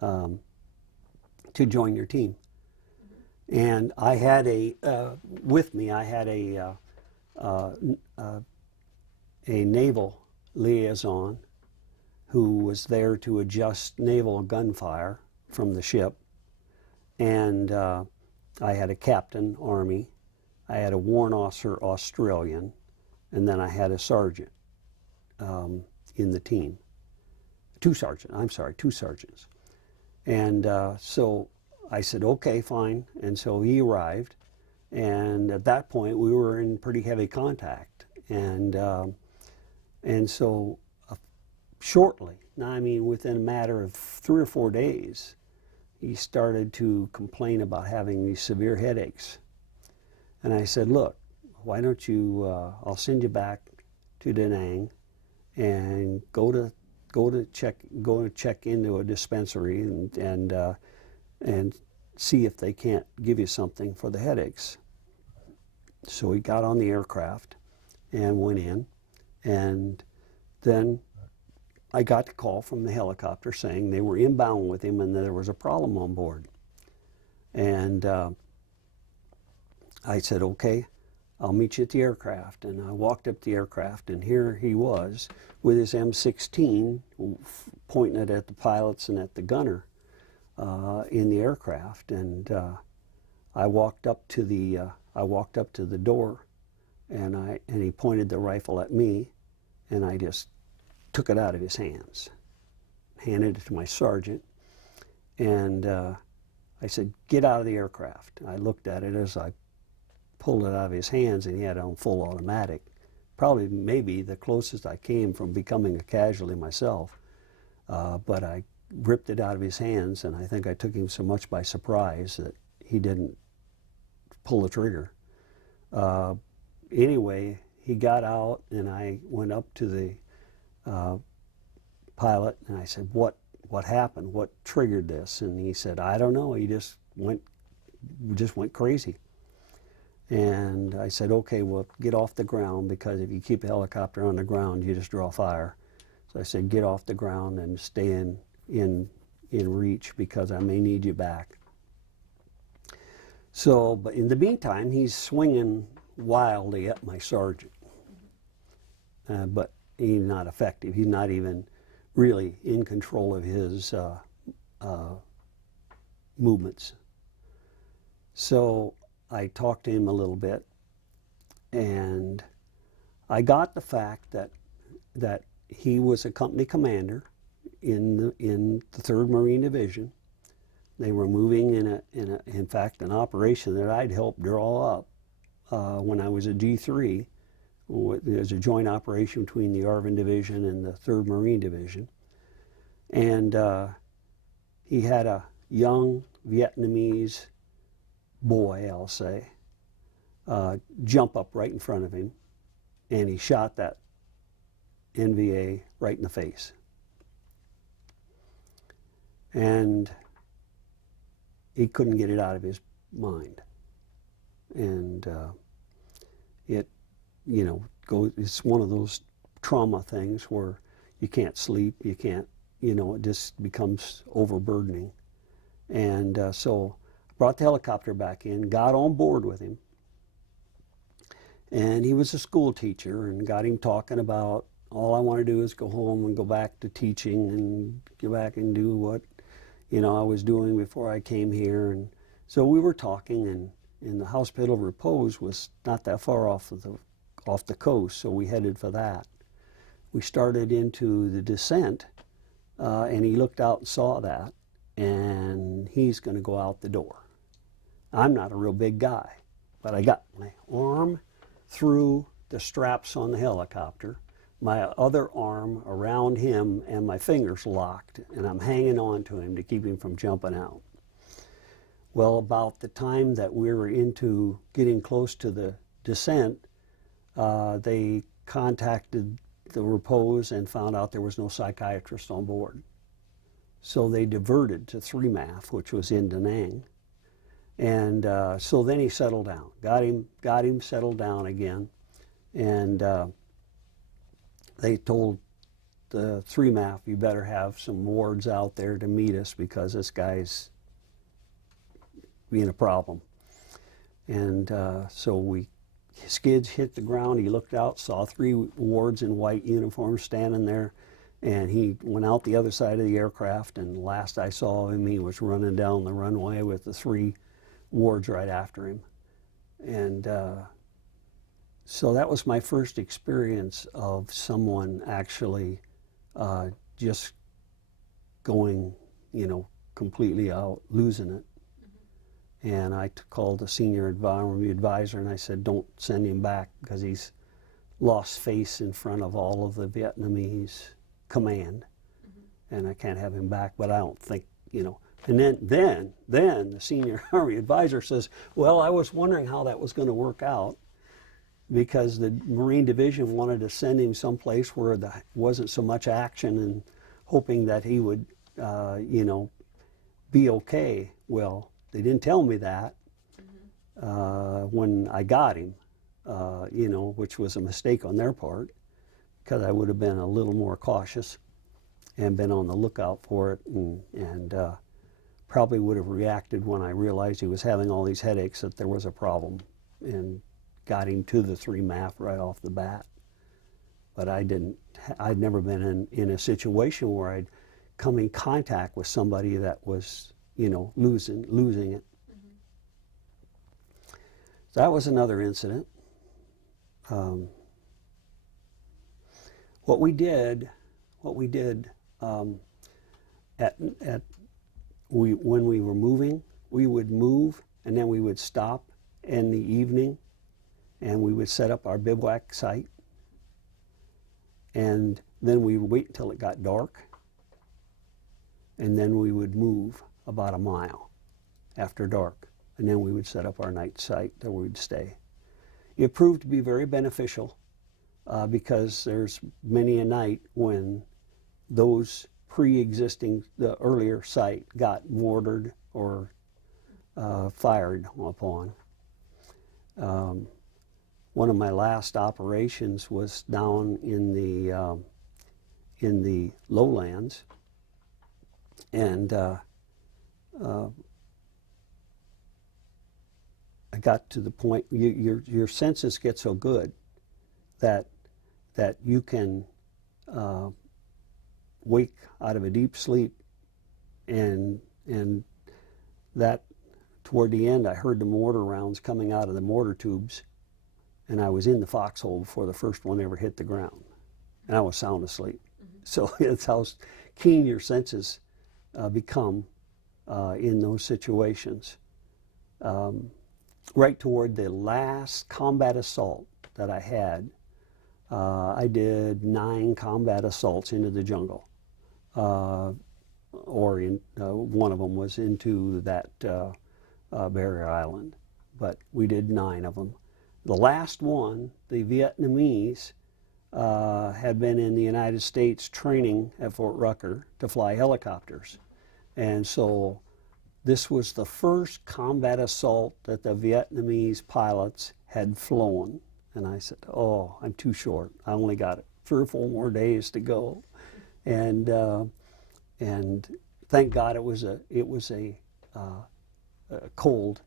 to join your team. And I had with me, I had a naval liaison who was there to adjust naval gunfire from the ship. And I had a captain, Army. I had a warrant officer, Australian. And then I had a sergeant in the team. Two sergeants. And so I said, okay, fine. And so he arrived. And at that point, we were in pretty heavy contact. And so shortly, I mean, within a matter of 3 or 4 days, he started to complain about having these severe headaches. And I said, look, why don't you, I'll send you back to Da Nang and go to check into a dispensary and see if they can't give you something for the headaches. So he got on the aircraft and went in, and then I got the call from the helicopter saying they were inbound with him and there was a problem on board. And I said, okay, I'll meet you at the aircraft. And I walked up the aircraft, and here he was with his M16 pointing it at the pilots and at the gunner in the aircraft. And I walked up to the door, and he pointed the rifle at me, and I just took it out of his hands, handed it to my sergeant, and I said, get out of the aircraft. I looked at it as I pulled it out of his hands, and he had it on full automatic. Probably maybe the closest I came from becoming a casualty myself, but I ripped it out of his hands, and I think I took him so much by surprise that he didn't pull the trigger. Anyway, he got out, and I went up to the pilot, and I said, what happened? What triggered this? And he said, I don't know. He just went crazy. And I said, okay, well, get off the ground, because if you keep a helicopter on the ground, you just draw fire. So I said, get off the ground and stay in reach, because I may need you back. So, but in the meantime, he's swinging wildly at my sergeant. But he's not effective. He's not even really in control of his movements. So I talked to him a little bit, and I got the fact that he was a company commander in the 3rd Marine Division. They were moving in fact, an operation that I'd helped draw up when I was a D3. There's a joint operation between the ARVN Division and the 3rd Marine Division. And he had a young Vietnamese boy, I'll say, jump up right in front of him, and he shot that NVA right in the face. And he couldn't get it out of his mind. And it's one of those trauma things where you can't sleep, you can't, it just becomes overburdening. And so I brought the helicopter back in, got on board with him, and he was a school teacher, and got him talking about, all I want to do is go home and go back to teaching and go back and do what, I was doing before I came here. And so we were talking, and the hospital of repose was not that far off the coast, so we headed for that. We started into the descent, and he looked out and saw that, and he's going to go out the door. I'm not a real big guy, but I got my arm through the straps on the helicopter, my other arm around him, and my fingers locked, and I'm hanging on to him to keep him from jumping out. Well, about the time that we were into getting close to the descent, they contacted the repose and found out there was no psychiatrist on board. So they diverted to 3 MAF, which was in Da Nang. And so then he settled down, got him settled down again. And they told the 3 MAF, you better have some wards out there to meet us, because this guy's being a problem. And so skids hit the ground. He looked out, saw 3 wards in white uniforms standing there, and he went out the other side of the aircraft, and last I saw him, he was running down the runway with the 3 wards right after him. And so that was my first experience of someone actually just going, completely out, losing it. And I called the senior advisor, and I said, don't send him back, because he's lost face in front of all of the Vietnamese command. And I can't have him back. But I don't think, And then the senior Army advisor says, well, I was wondering how that was going to work out, because the Marine Division wanted to send him someplace where there wasn't so much action, and hoping that he would, be okay. Well, they didn't tell me that when I got him, which was a mistake on their part, because I would have been a little more cautious and been on the lookout for it, and probably would have reacted when I realized he was having all these headaches that there was a problem, and got him to the 3 MAF right off the bat. But I didn't. I'd never been in a situation where I'd come in contact with somebody that was, losing it. So that was another incident. What we did when we were moving, we would move and then we would stop in the evening and we would set up our bivouac site, and then we would wait until it got dark, and then we would move about a mile after dark, and then we would set up our night site that we would stay. It proved to be very beneficial because there's many a night when those pre-existing, the earlier site got mortared or fired upon. One of my last operations was down in the lowlands, and I got to the point, your senses get so good that you can wake out of a deep sleep, and that toward the end I heard the mortar rounds coming out of the mortar tubes, and I was in the foxhole before the first one ever hit the ground, and I was sound asleep. So it's how keen your senses become in those situations. Right toward the last combat assault that I had, I did 9 combat assaults into the jungle. One of them was into that barrier island, but we did 9 of them. The last one, the Vietnamese had been in the United States training at Fort Rucker to fly helicopters, and so this was the first combat assault that the Vietnamese pilots had flown. And I said, oh, I'm too short. I only got 3 or 4 more days to go. And thank God it was a cold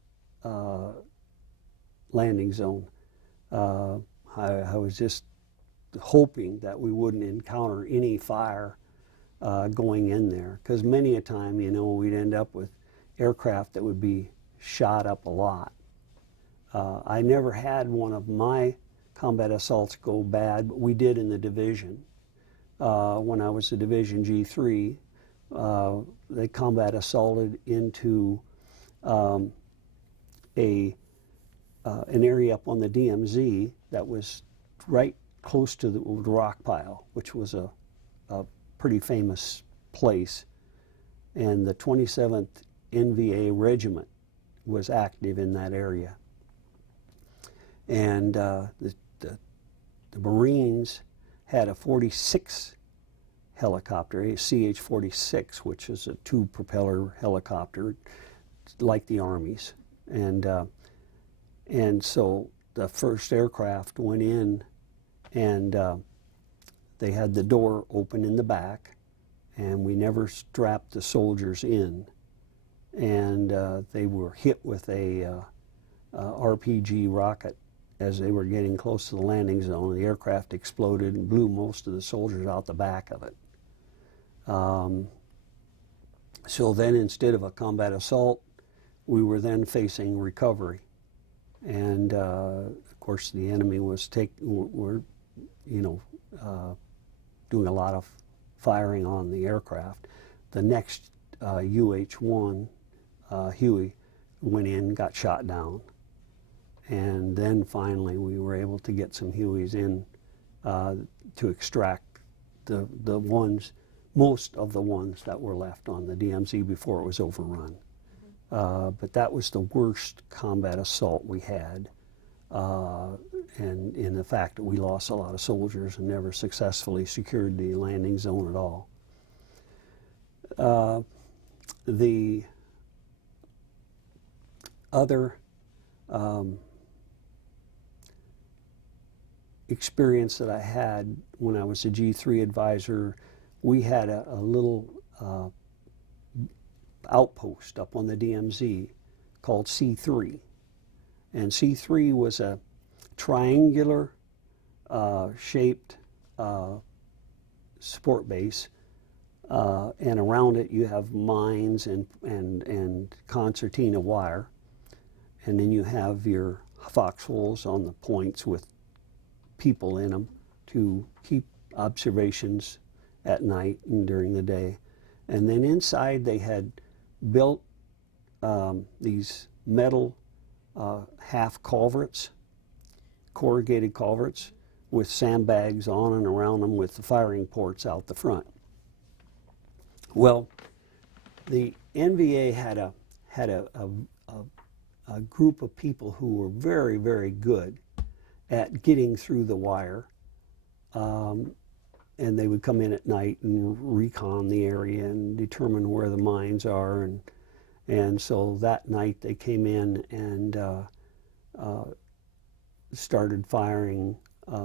landing zone. I was just hoping that we wouldn't encounter any fire going in there, because many a time, we'd end up with aircraft that would be shot up a lot. I never had one of my combat assaults go bad, but we did in the division. When I was a Division G3, they combat assaulted into an area up on the DMZ that was right close to the rock pile, which was a pretty famous place. And the 27th NVA regiment was active in that area. And the Marines had a 46 helicopter, a CH-46, which is a 2-propeller helicopter like the Army's. And so the first aircraft went in, and they had the door open in the back, and we never strapped the soldiers in. And they were hit with a RPG rocket as they were getting close to the landing zone. The aircraft exploded and blew most of the soldiers out the back of it. So then, instead of a combat assault, we were then facing recovery. And of course the enemy was doing a lot of firing on the aircraft. The next UH-1 Huey went in, got shot down, and then finally we were able to get some Hueys in to extract the ones most of the ones that were left on the DMZ before it was overrun. But that was the worst combat assault we had, and in the fact that we lost a lot of soldiers and never successfully secured the landing zone at all. The other experience that I had when I was a G3 advisor, we had a little outpost up on the DMZ called C3. And C3 was a triangular shaped support base, and around it you have mines and concertina wire, and then you have your foxholes on the points with people in them to keep observations at night and during the day. And then inside they had built these metal half culverts, corrugated culverts, with sandbags on and around them with the firing ports out the front. Well, the NVA had a group of people who were very, very good at getting through the wire, and they would come in at night and recon the area and determine where the mines are, and so that night they came in and started firing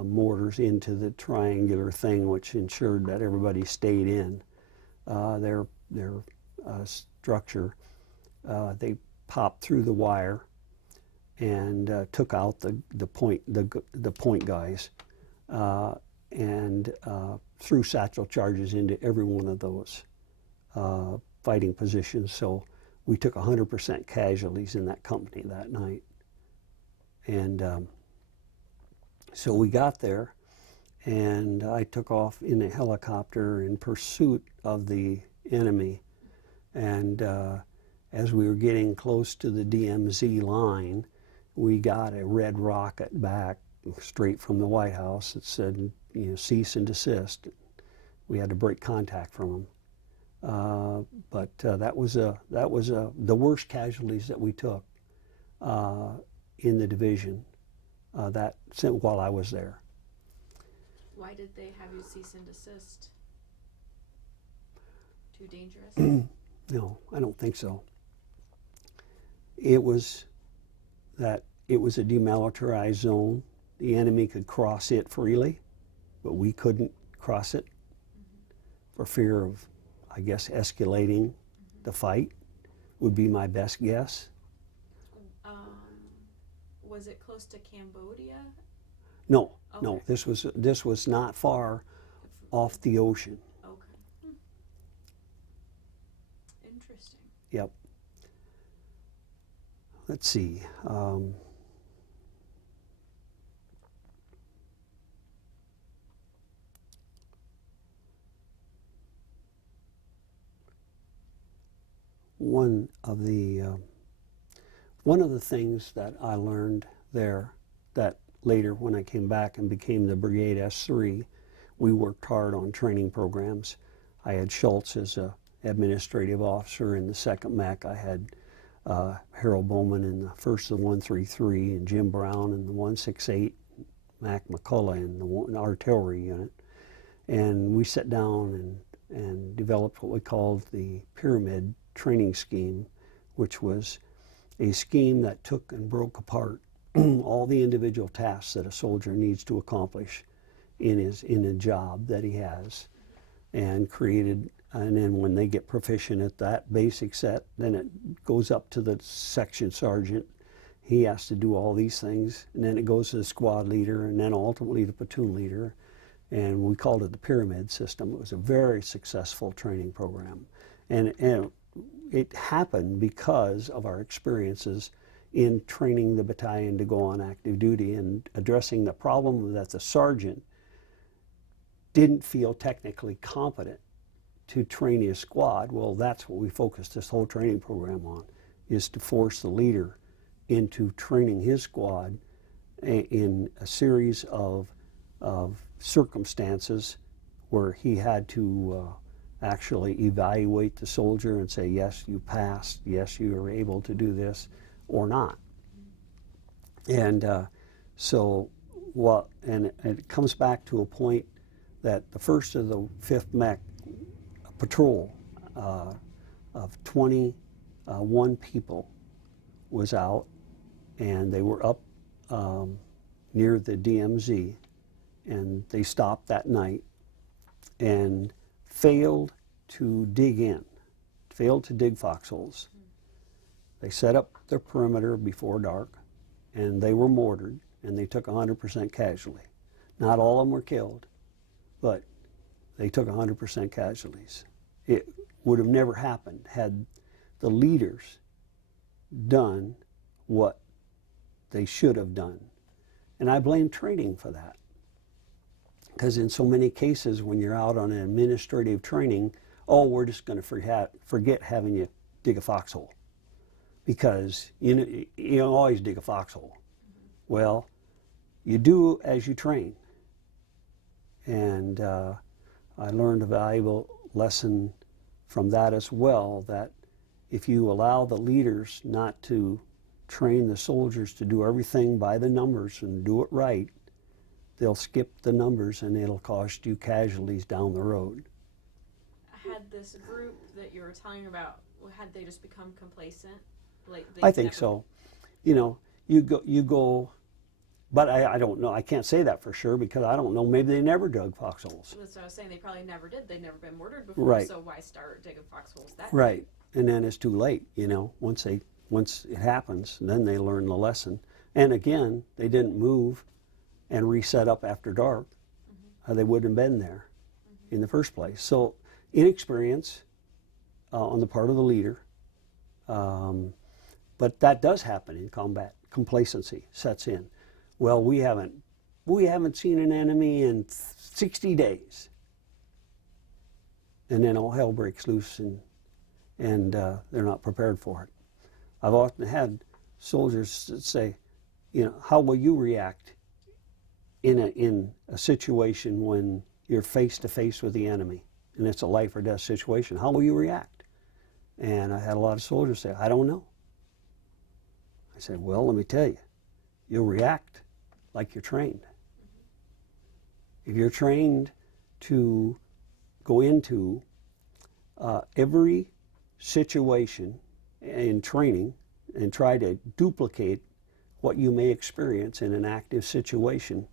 mortars into the triangular thing, which ensured that everybody stayed in their structure. They popped through the wire and took out the point guys, and threw satchel charges into every one of those fighting positions. So we took 100% casualties in that company that night. And so we got there, and I took off in a helicopter in pursuit of the enemy. And as we were getting close to the DMZ line, we got a red rocket back straight from the White House that said, you know, cease and desist. We had to break contact from them. But that was the worst casualties that we took in the division while I was there. Why did they have you cease and desist? Too dangerous? No, I don't think so. It was that it was a demilitarized zone. The enemy could cross it freely, but we couldn't cross it for fear of, I guess, escalating the fight, would be my best guess. Was it close to Cambodia? No, Okay. no. This was not far off the ocean. Okay. Interesting. Yep. Let's see. One of the things that I learned there, that later when I came back and became the Brigade S3, we worked hard on training programs. I had Schultz as a administrative officer in the 2nd Mech. I had Harold Bowman in the 1st of the 133, and Jim Brown in the 168, Mac McCullough in the artillery unit. And we sat down and developed what we called the pyramid training scheme, which was a scheme that took and broke apart all the individual tasks that a soldier needs to accomplish in a job that he has, and created, and then when they get proficient at that basic set, then it goes up to the section sergeant. He has to do all these things, and then it goes to the squad leader, and then ultimately the platoon leader. And we called it the pyramid system. It was a very successful training program, and it happened because of our experiences in training the battalion to go on active duty and addressing the problem that the sergeant didn't feel technically competent to train his squad. Well, that's what we focused this whole training program on, is to force the leader into training his squad in a series of circumstances where he had to actually evaluate the soldier and say, yes, you passed, yes, you were able to do this, or not. And and it comes back to a point that the first of the 5th Mech patrol of 21 people was out, and they were up near the DMZ, and they stopped that night and failed to dig foxholes. They set up their perimeter before dark, and they were mortared, and they took 100% casualty. Not all of them were killed, but they took 100% casualties. It would have never happened had the leaders done what they should have done. And I blame training for that. Because in so many cases, when you're out on an administrative training, oh, we're just going to forget having you dig a foxhole. Because you always dig a foxhole. Well, you do as you train. And I learned a valuable lesson from that as well, that if you allow the leaders not to train the soldiers to do everything by the numbers and do it right, they'll skip the numbers and it'll cost you casualties down the road. Had this group that you were telling about, had they just become complacent? Like I think so. You go, but I don't know. I can't say that for sure because I don't know. Maybe they never dug foxholes. That's what I was saying. They probably never did. They'd never been mortared before, right. So why start digging foxholes that right. And then it's too late, once it happens, then they learn the lesson. And again, they didn't move and reset up after dark. They wouldn't have been there in the first place. So inexperience on the part of the leader, but that does happen in combat. Complacency sets in. Well, we haven't seen an enemy in 60 days. And then all hell breaks loose and they're not prepared for it. I've often had soldiers say, how will you react in a situation when you're face to face with the enemy and it's a life or death situation? How will you react? And I had a lot of soldiers say, I don't know. I said, well, let me tell you, you'll react like you're trained. If you're trained to go into every situation in training and try to duplicate what you may experience in an active situation,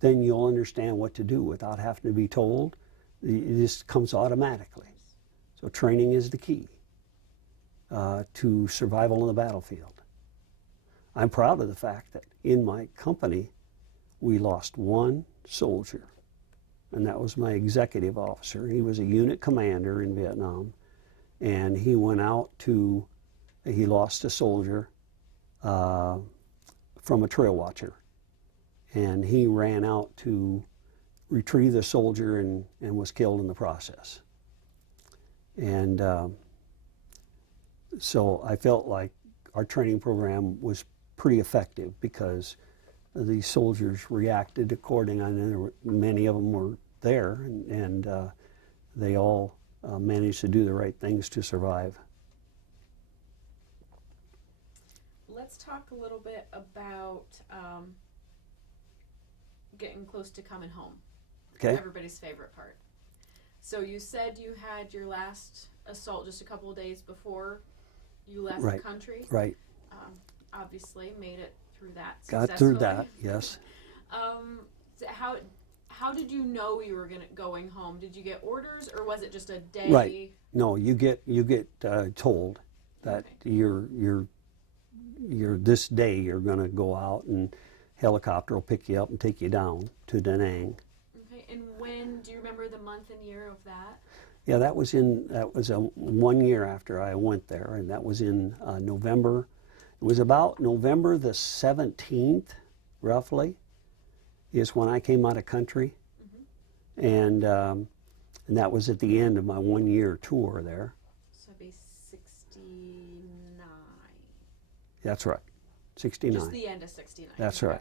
then you'll understand what to do without having to be told. It just comes automatically. So training is the key to survival on the battlefield. I'm proud of the fact that in my company, we lost one soldier, and that was my executive officer. He was a unit commander in Vietnam, and he went out he lost a soldier from a trail watcher, and he ran out to retrieve the soldier and was killed in the process. And so I felt like our training program was pretty effective because these soldiers reacted accordingly. I know many of them were there, and they all managed to do the right things to survive. Let's talk a little bit about getting close to coming home. Okay. Everybody's favorite part. So you said you had your last assault just a couple of days before you left the country. Right. Obviously made it through that successfully. Got through that, yes. So how did you know you were going home? Did you get orders, or was it just a day? Right. No, you get told that you're this day you're going to go out, and helicopter will pick you up and take you down to Da Nang. Okay. And when do you remember the month and year of that? Yeah, that was 1 year after I went there, and that was in November. It was about November the 17th, roughly, is when I came out of country, and that was at the end of my 1 year tour there. So it'd be 69. That's right, 69. Just the end of 69. That's right.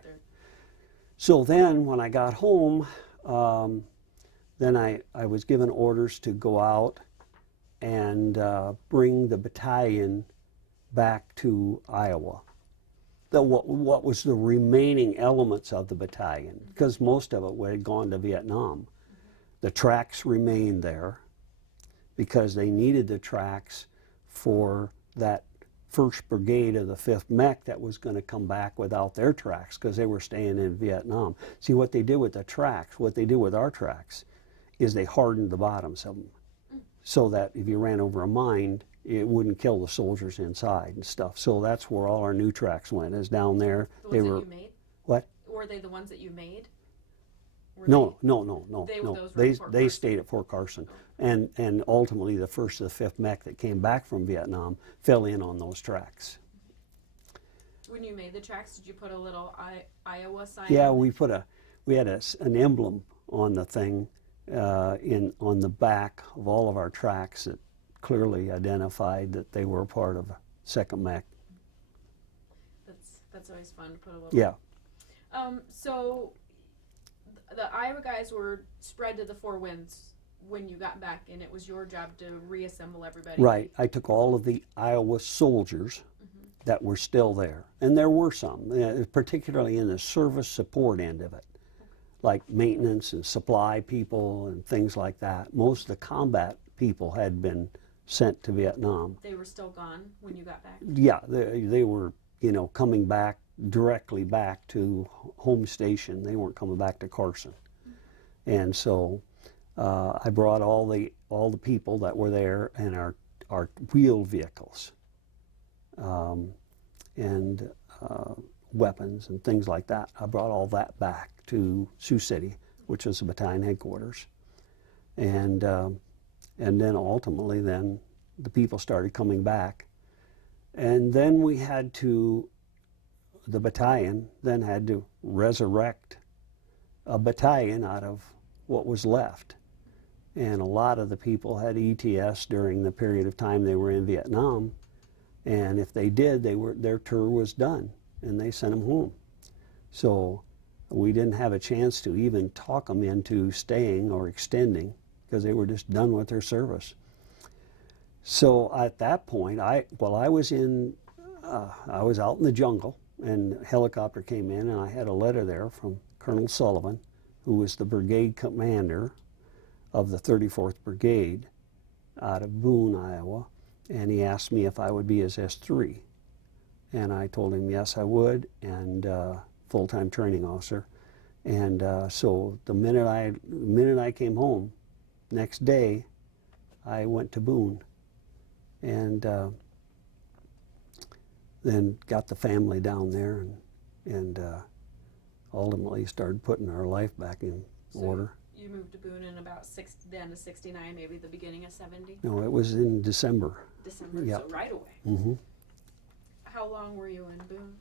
So then, when I got home, then I was given orders to go out and bring the battalion back to Iowa. What was the remaining elements of the battalion, because most of it had gone to Vietnam. The tracks remained there because they needed the tracks for that 1st Brigade of the 5th Mech that was going to come back without their tracks because they were staying in Vietnam. See, what they did with the tracks, what they did with our tracks, is they hardened the bottoms of them so that if you ran over a mine, it wouldn't kill the soldiers inside and stuff. So that's where all our new tracks went, is down there. The ones that you made? What? Were they the ones that you made? No. Those were They stayed at Fort Carson. And ultimately the 1st of the 5th Mech that came back from Vietnam fell in on those tracks. When you made the tracks, did you put a little Iowa sign? Yeah, we had an emblem on the thing on the back of all of our tracks that clearly identified that they were a part of 2nd Mech. That's always fun to put a little. Yeah. So the Iowa guys were spread to the 4 winds when you got back, and it was your job to reassemble everybody. Right. I took all of the Iowa soldiers that were still there, and there were some, particularly in the service support end of it, like maintenance and supply people and things like that. Most of the combat people had been sent to Vietnam. They were still gone when you got back? Yeah, they were, coming back directly back to home station. They weren't coming back to Carson. And so I brought all the people that were there and our wheeled vehicles and weapons and things like that. I brought all that back to Sioux City, which was the battalion headquarters. And then ultimately the people started coming back. And then the battalion then had to resurrect a battalion out of what was left. And a lot of the people had ETS during the period of time they were in Vietnam. And if they did, their tour was done, and they sent them home. So we didn't have a chance to even talk them into staying or extending because they were just done with their service. So at that point, I was out in the jungle, and a helicopter came in, and I had a letter there from Colonel Sullivan, who was the brigade commander of the 34th Brigade out of Boone, Iowa, and he asked me if I would be his S3. And I told him yes, I would, and full-time training officer. And so the minute I came home, next day, I went to Boone, and then got the family down there, and ultimately started putting our life back in order. You moved to Boone in about the end of '69, maybe the beginning of '70? No, it was in December. December, Yep. So right away. Mm-hmm. How long were you in Boone?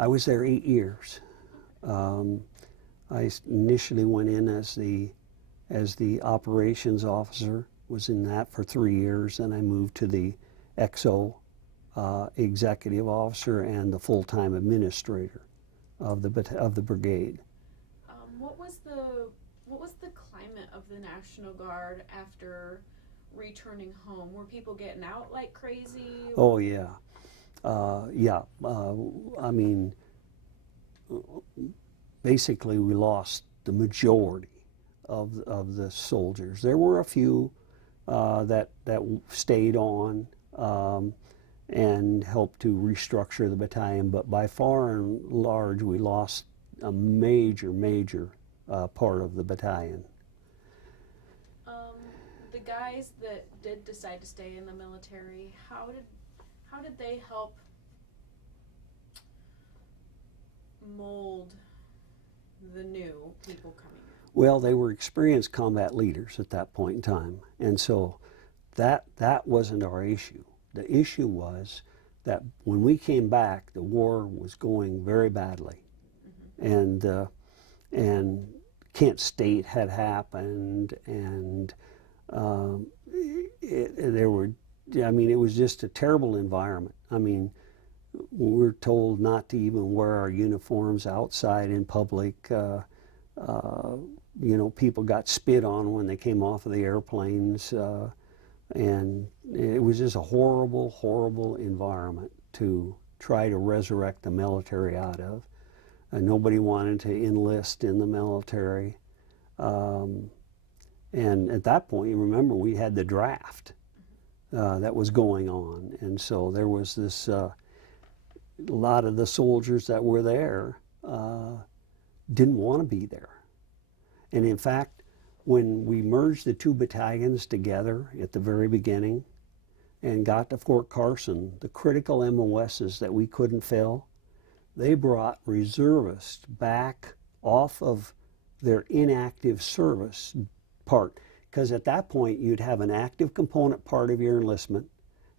I was there 8 years. I initially went in as the operations officer, was in that for 3 years, and I moved to the XO executive officer and the full-time administrator of the brigade. What was the climate of the National Guard after returning home? Were people getting out like crazy? Oh yeah, yeah. I mean, basically we lost the majority of the soldiers. There were a few that stayed on and helped to restructure the battalion, but by far and large we lost a major part of the battalion. The guys that did decide to stay in the military, how did they help mold the new people coming in? Well, they were experienced combat leaders at that point in time, and so that wasn't our issue. The issue was that when we came back, the war was going very badly, and Kent State had happened, and it was just a terrible environment. I mean, we were told not to even wear our uniforms outside in public. you know, people got spit on when they came off of the airplanes, and it was just a horrible, horrible environment to try to resurrect the military out of. Nobody wanted to enlist in the military. And at that point, you remember, we had the draft that was going on. And so there was this, a lot of the soldiers that were there didn't want to be there. And in fact, when we merged the two battalions together at the very beginning and got to Fort Carson, the critical MOSs that we couldn't fill, they brought reservists back off of their inactive service part. Because at that point, you'd have an active component part of your enlistment,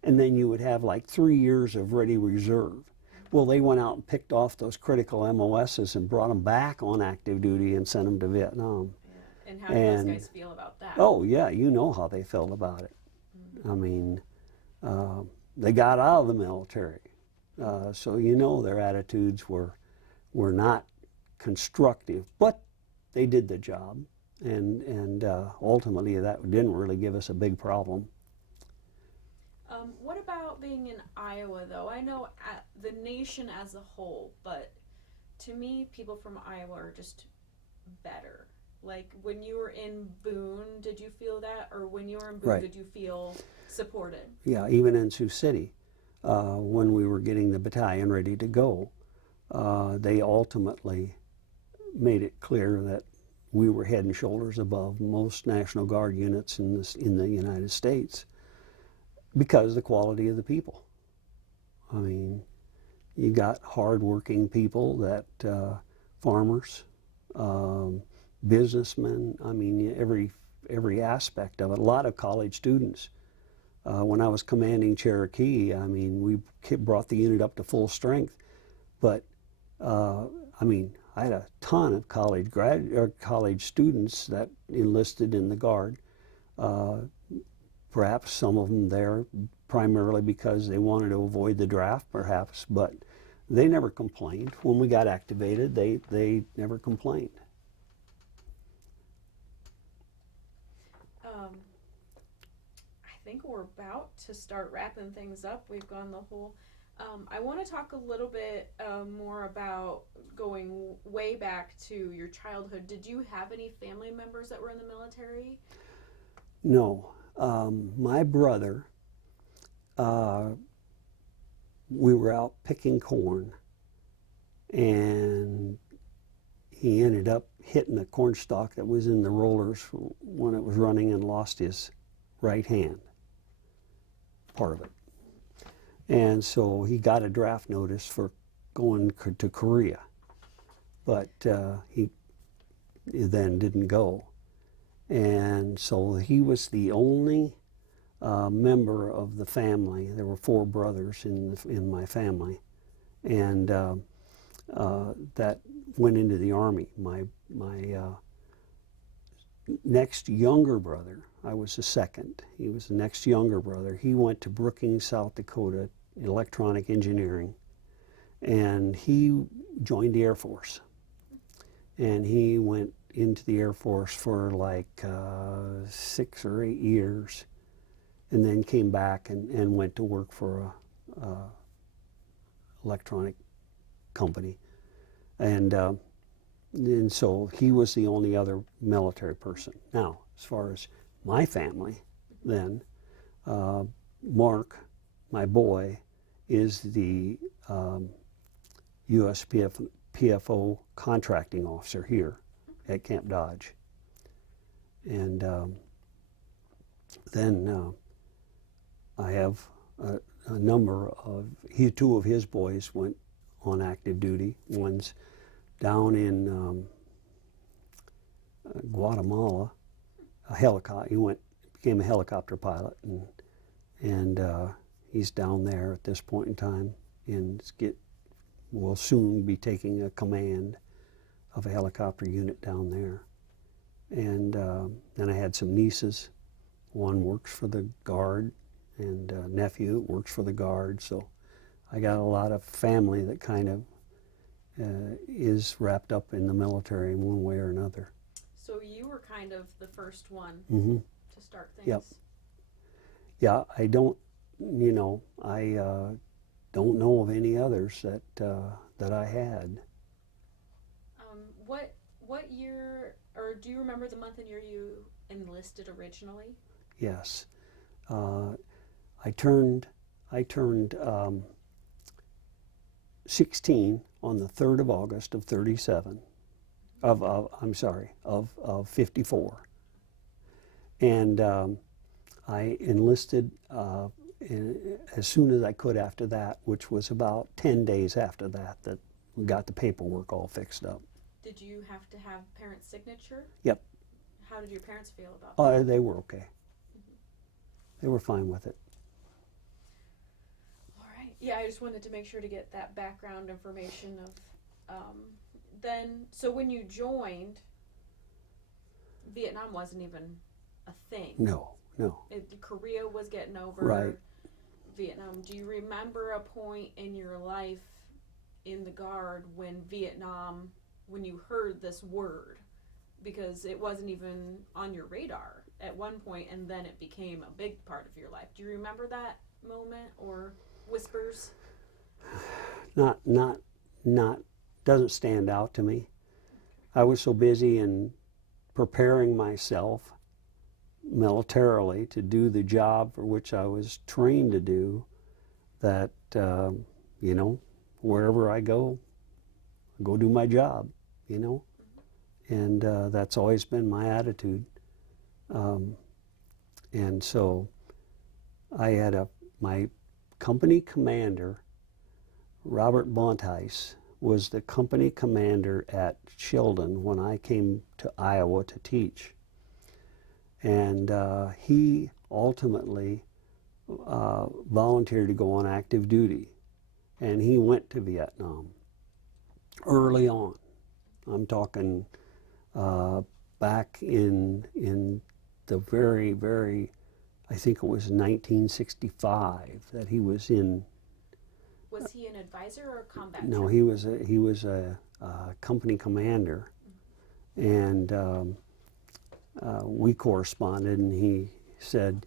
and then you would have like 3 years of ready reserve. Well, they went out and picked off those critical MOSs and brought them back on active duty and sent them to Vietnam. Yeah. And how do those guys feel about that? Oh, yeah, you know how they felt about it. I mean, they got out of the military. So you know their attitudes were not constructive, but they did the job. And ultimately, that didn't really give us a big problem. What about being in Iowa, though? I know the nation as a whole, but to me, people from Iowa are just better. Like, when you were in Boone, did you feel that? Or when you were in Boone, Right. did you feel supported? Yeah, even in Sioux City, when we were getting the battalion ready to go, they ultimately made it clear that we were head and shoulders above most National Guard units in the United States because of the quality of the people. I mean, you got hardworking people that, farmers, businessmen, I mean, every aspect of it. A lot of college students. When I was commanding Cherokee, I mean, we brought the unit up to full strength, but I mean, I had a ton of college students that enlisted in the Guard. Perhaps some of them there primarily because they wanted to avoid the draft, perhaps, but they never complained. When we got activated, they never complained. I think we're about to start wrapping things up. We've gone the whole... I want to talk a little bit more about going way back to your childhood. Did you have any family members that were in the military? No. My brother, we were out picking corn, and he ended up hitting a corn stalk that was in the rollers when it was running and lost his right hand, part of it. And so he got a draft notice for going to Korea, but he then didn't go. And so he was the only member of the family. There were 4 brothers in my family, and that went into the Army. My next younger brother, I was the second. He was the next younger brother. He went to Brookings, South Dakota, electronic engineering, and he joined the Air Force. And he went into the Air Force for like 6 or 8 years, and then came back and went to work for a electronic company. And so he was the only other military person. Now, as far as my family, then, Mark, my boy, is the USPFO contracting officer here at Camp Dodge. And then I have a number of, 2 of his boys went on active duty. One's down in Guatemala, he became a helicopter pilot, and he's down there at this point in time, and will soon be taking a command of a helicopter unit down there. And then I had some nieces. One works for the Guard, and a nephew works for the Guard. So I got a lot of family that kind of is wrapped up in the military in one way or another. So you were kind of the first one Mm-hmm. to start things. Yep. Yeah, I don't, I don't know of any others that I had. What year, or do you remember the month and year you enlisted originally? Yes. I turned 16 on the 3rd of August of 37, of 54. And I enlisted as soon as I could after that, which was about 10 days after that we got the paperwork all fixed up. Did you have to have parents' signature? Yep. How did your parents feel about that? They were okay. They were fine with it. All right. Yeah, I just wanted to make sure to get that background information of then. So when you joined, Vietnam wasn't even a thing. No. Korea was getting over. Right. Vietnam. Do you remember a point in your life in the Guard when you heard this word? Because it wasn't even on your radar at one point, and then it became a big part of your life. Do you remember that moment or whispers? Not doesn't stand out to me. I was so busy in preparing myself militarily to do the job for which I was trained to do that, wherever I go do my job, and that's always been my attitude. And so I had my company commander, Robert Bontheis, was the company commander at Sheldon when I came to Iowa to teach. And he ultimately volunteered to go on active duty. And he went to Vietnam early on. I'm talking back in the very, very, I think it was 1965 that he was in. Was he an advisor or a combat? No, he was a company commander, and we corresponded, and he said,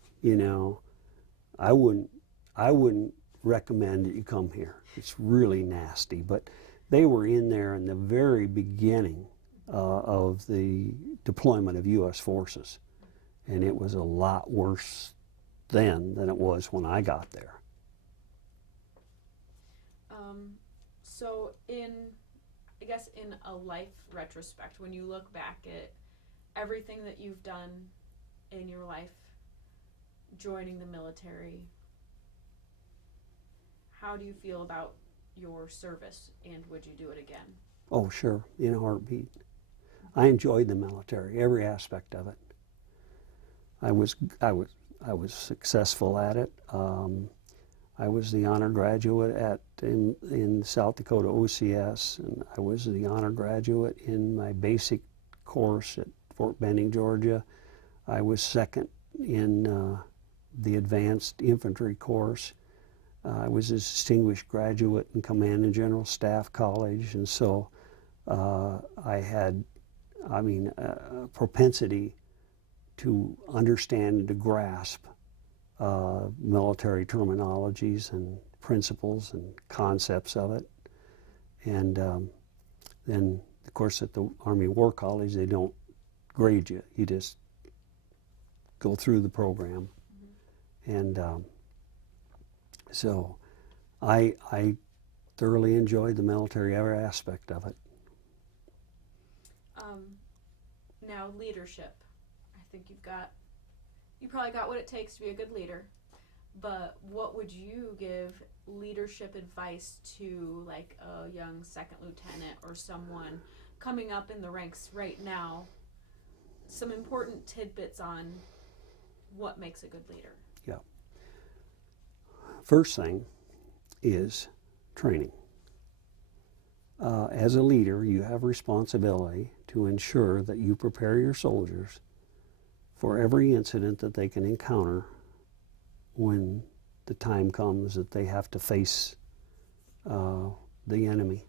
I wouldn't recommend that you come here. It's really nasty. But they were in there in the very beginning of the deployment of U.S. forces, and it was a lot worse then than it was when I got there. So I guess in a life retrospect, when you look back at everything that you've done in your life, joining the military, how do you feel about your service, and would you do it again? Oh, sure, in a heartbeat. I enjoyed the military, every aspect of it. I was successful at it. I was the honor graduate in South Dakota OCS, and I was the honor graduate in my basic course at Fort Benning, Georgia. I was second in the advanced infantry course. I was a distinguished graduate in Command and General Staff College, and so I had, a propensity to understand and to grasp military terminologies and principles and concepts of it. And then, of course, at the Army War College, they don't grade you. You just go through the program. And so I thoroughly enjoyed the military, every aspect of it. Now, leadership. I think you probably got what it takes to be a good leader, but what would you give leadership advice to like a young second lieutenant or someone coming up in the ranks right now? Some important tidbits on what makes a good leader. Yeah. First thing is training. As a leader, you have responsibility to ensure that you prepare your soldiers for every incident that they can encounter when the time comes that they have to face the enemy.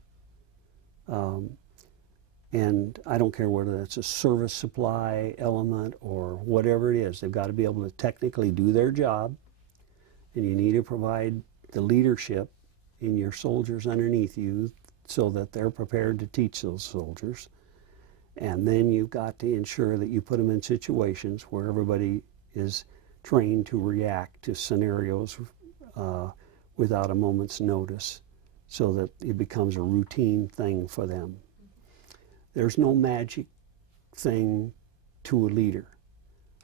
And I don't care whether that's a service supply element or whatever it is, they've got to be able to technically do their job, and you need to provide the leadership in your soldiers underneath you so that they're prepared to teach those soldiers. And then you've got to ensure that you put them in situations where everybody is trained to react to scenarios without a moment's notice, so that it becomes a routine thing for them. There's no magic thing to a leader.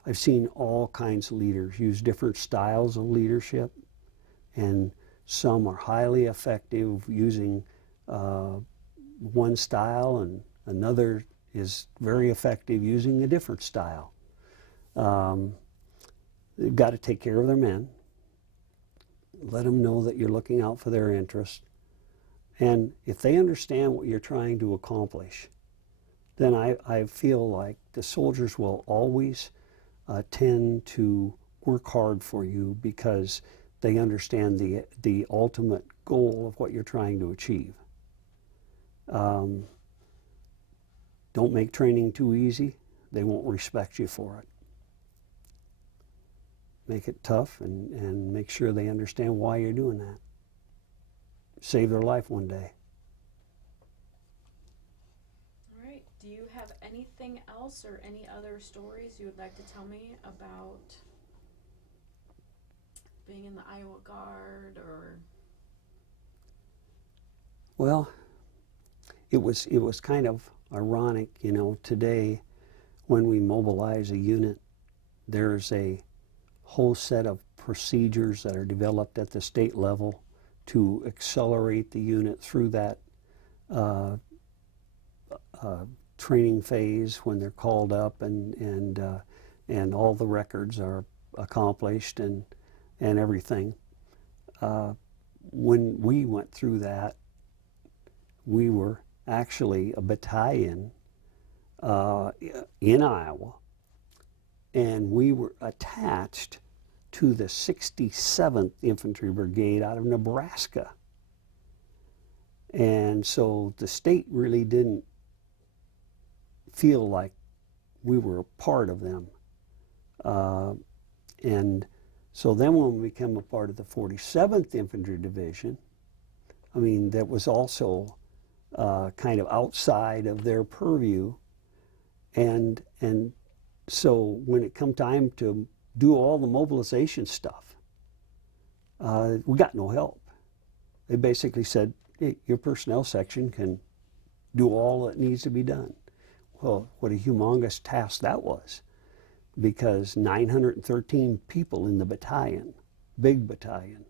I've seen all kinds of leaders use different styles of leadership, and some are highly effective using one style, and another is very effective using a different style. They've got to take care of their men, let them know that you're looking out for their interests, and if they understand what you're trying to accomplish, then I feel like the soldiers will always tend to work hard for you because they understand the ultimate goal of what you're trying to achieve. Don't make training too easy. They won't respect you for it. Make it tough and make sure they understand why you're doing that. Save their life one day. All right. Do you have anything else or any other stories you would like to tell me about being in the Iowa Guard or? Well, it was kind of ironic, you know, today when we mobilize a unit, there's a whole set of procedures that are developed at the state level to accelerate the unit through that training phase when they're called up, and all the records are accomplished and everything. When we went through that, we were actually a battalion in Iowa, and we were attached to the 67th Infantry Brigade out of Nebraska. And so the state really didn't feel like we were a part of them. And so then when we became a part of the 47th Infantry Division, I mean, that was also kind of outside of their purview. And so when it come time to do all the mobilization stuff, we got no help. They basically said, hey, your personnel section can do all that needs to be done. Well, what a humongous task that was, because 913 people in the battalion, big battalion,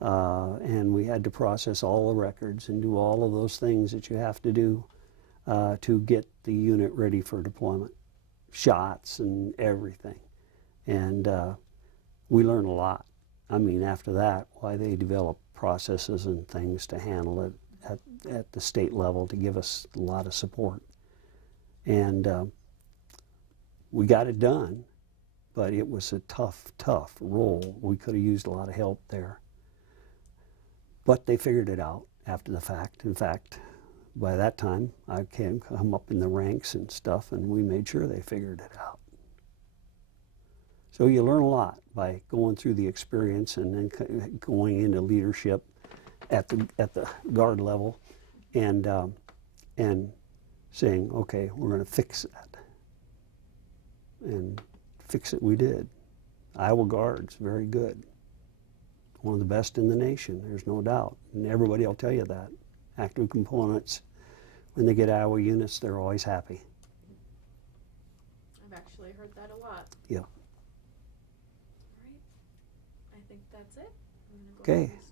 and we had to process all the records and do all of those things that you have to do to get the unit ready for deployment, shots and everything. And we learned a lot. I mean, after that, why they developed processes and things to handle it at the state level to give us a lot of support. And we got it done, but it was a tough role. We could have used a lot of help there. But they figured it out after the fact. In fact, by that time, I come up in the ranks and stuff, and we made sure they figured it out. So you learn a lot by going through the experience and then going into leadership at the guard level, and saying, okay, we're going to fix that. And fix it we did. Iowa Guard's very good. One of the best in the nation, there's no doubt. And everybody will tell you that. Active components, when they get Iowa units, they're always happy. I've actually heard that a lot. Yeah. All right. I think that's it. I'm gonna go Okay. ahead and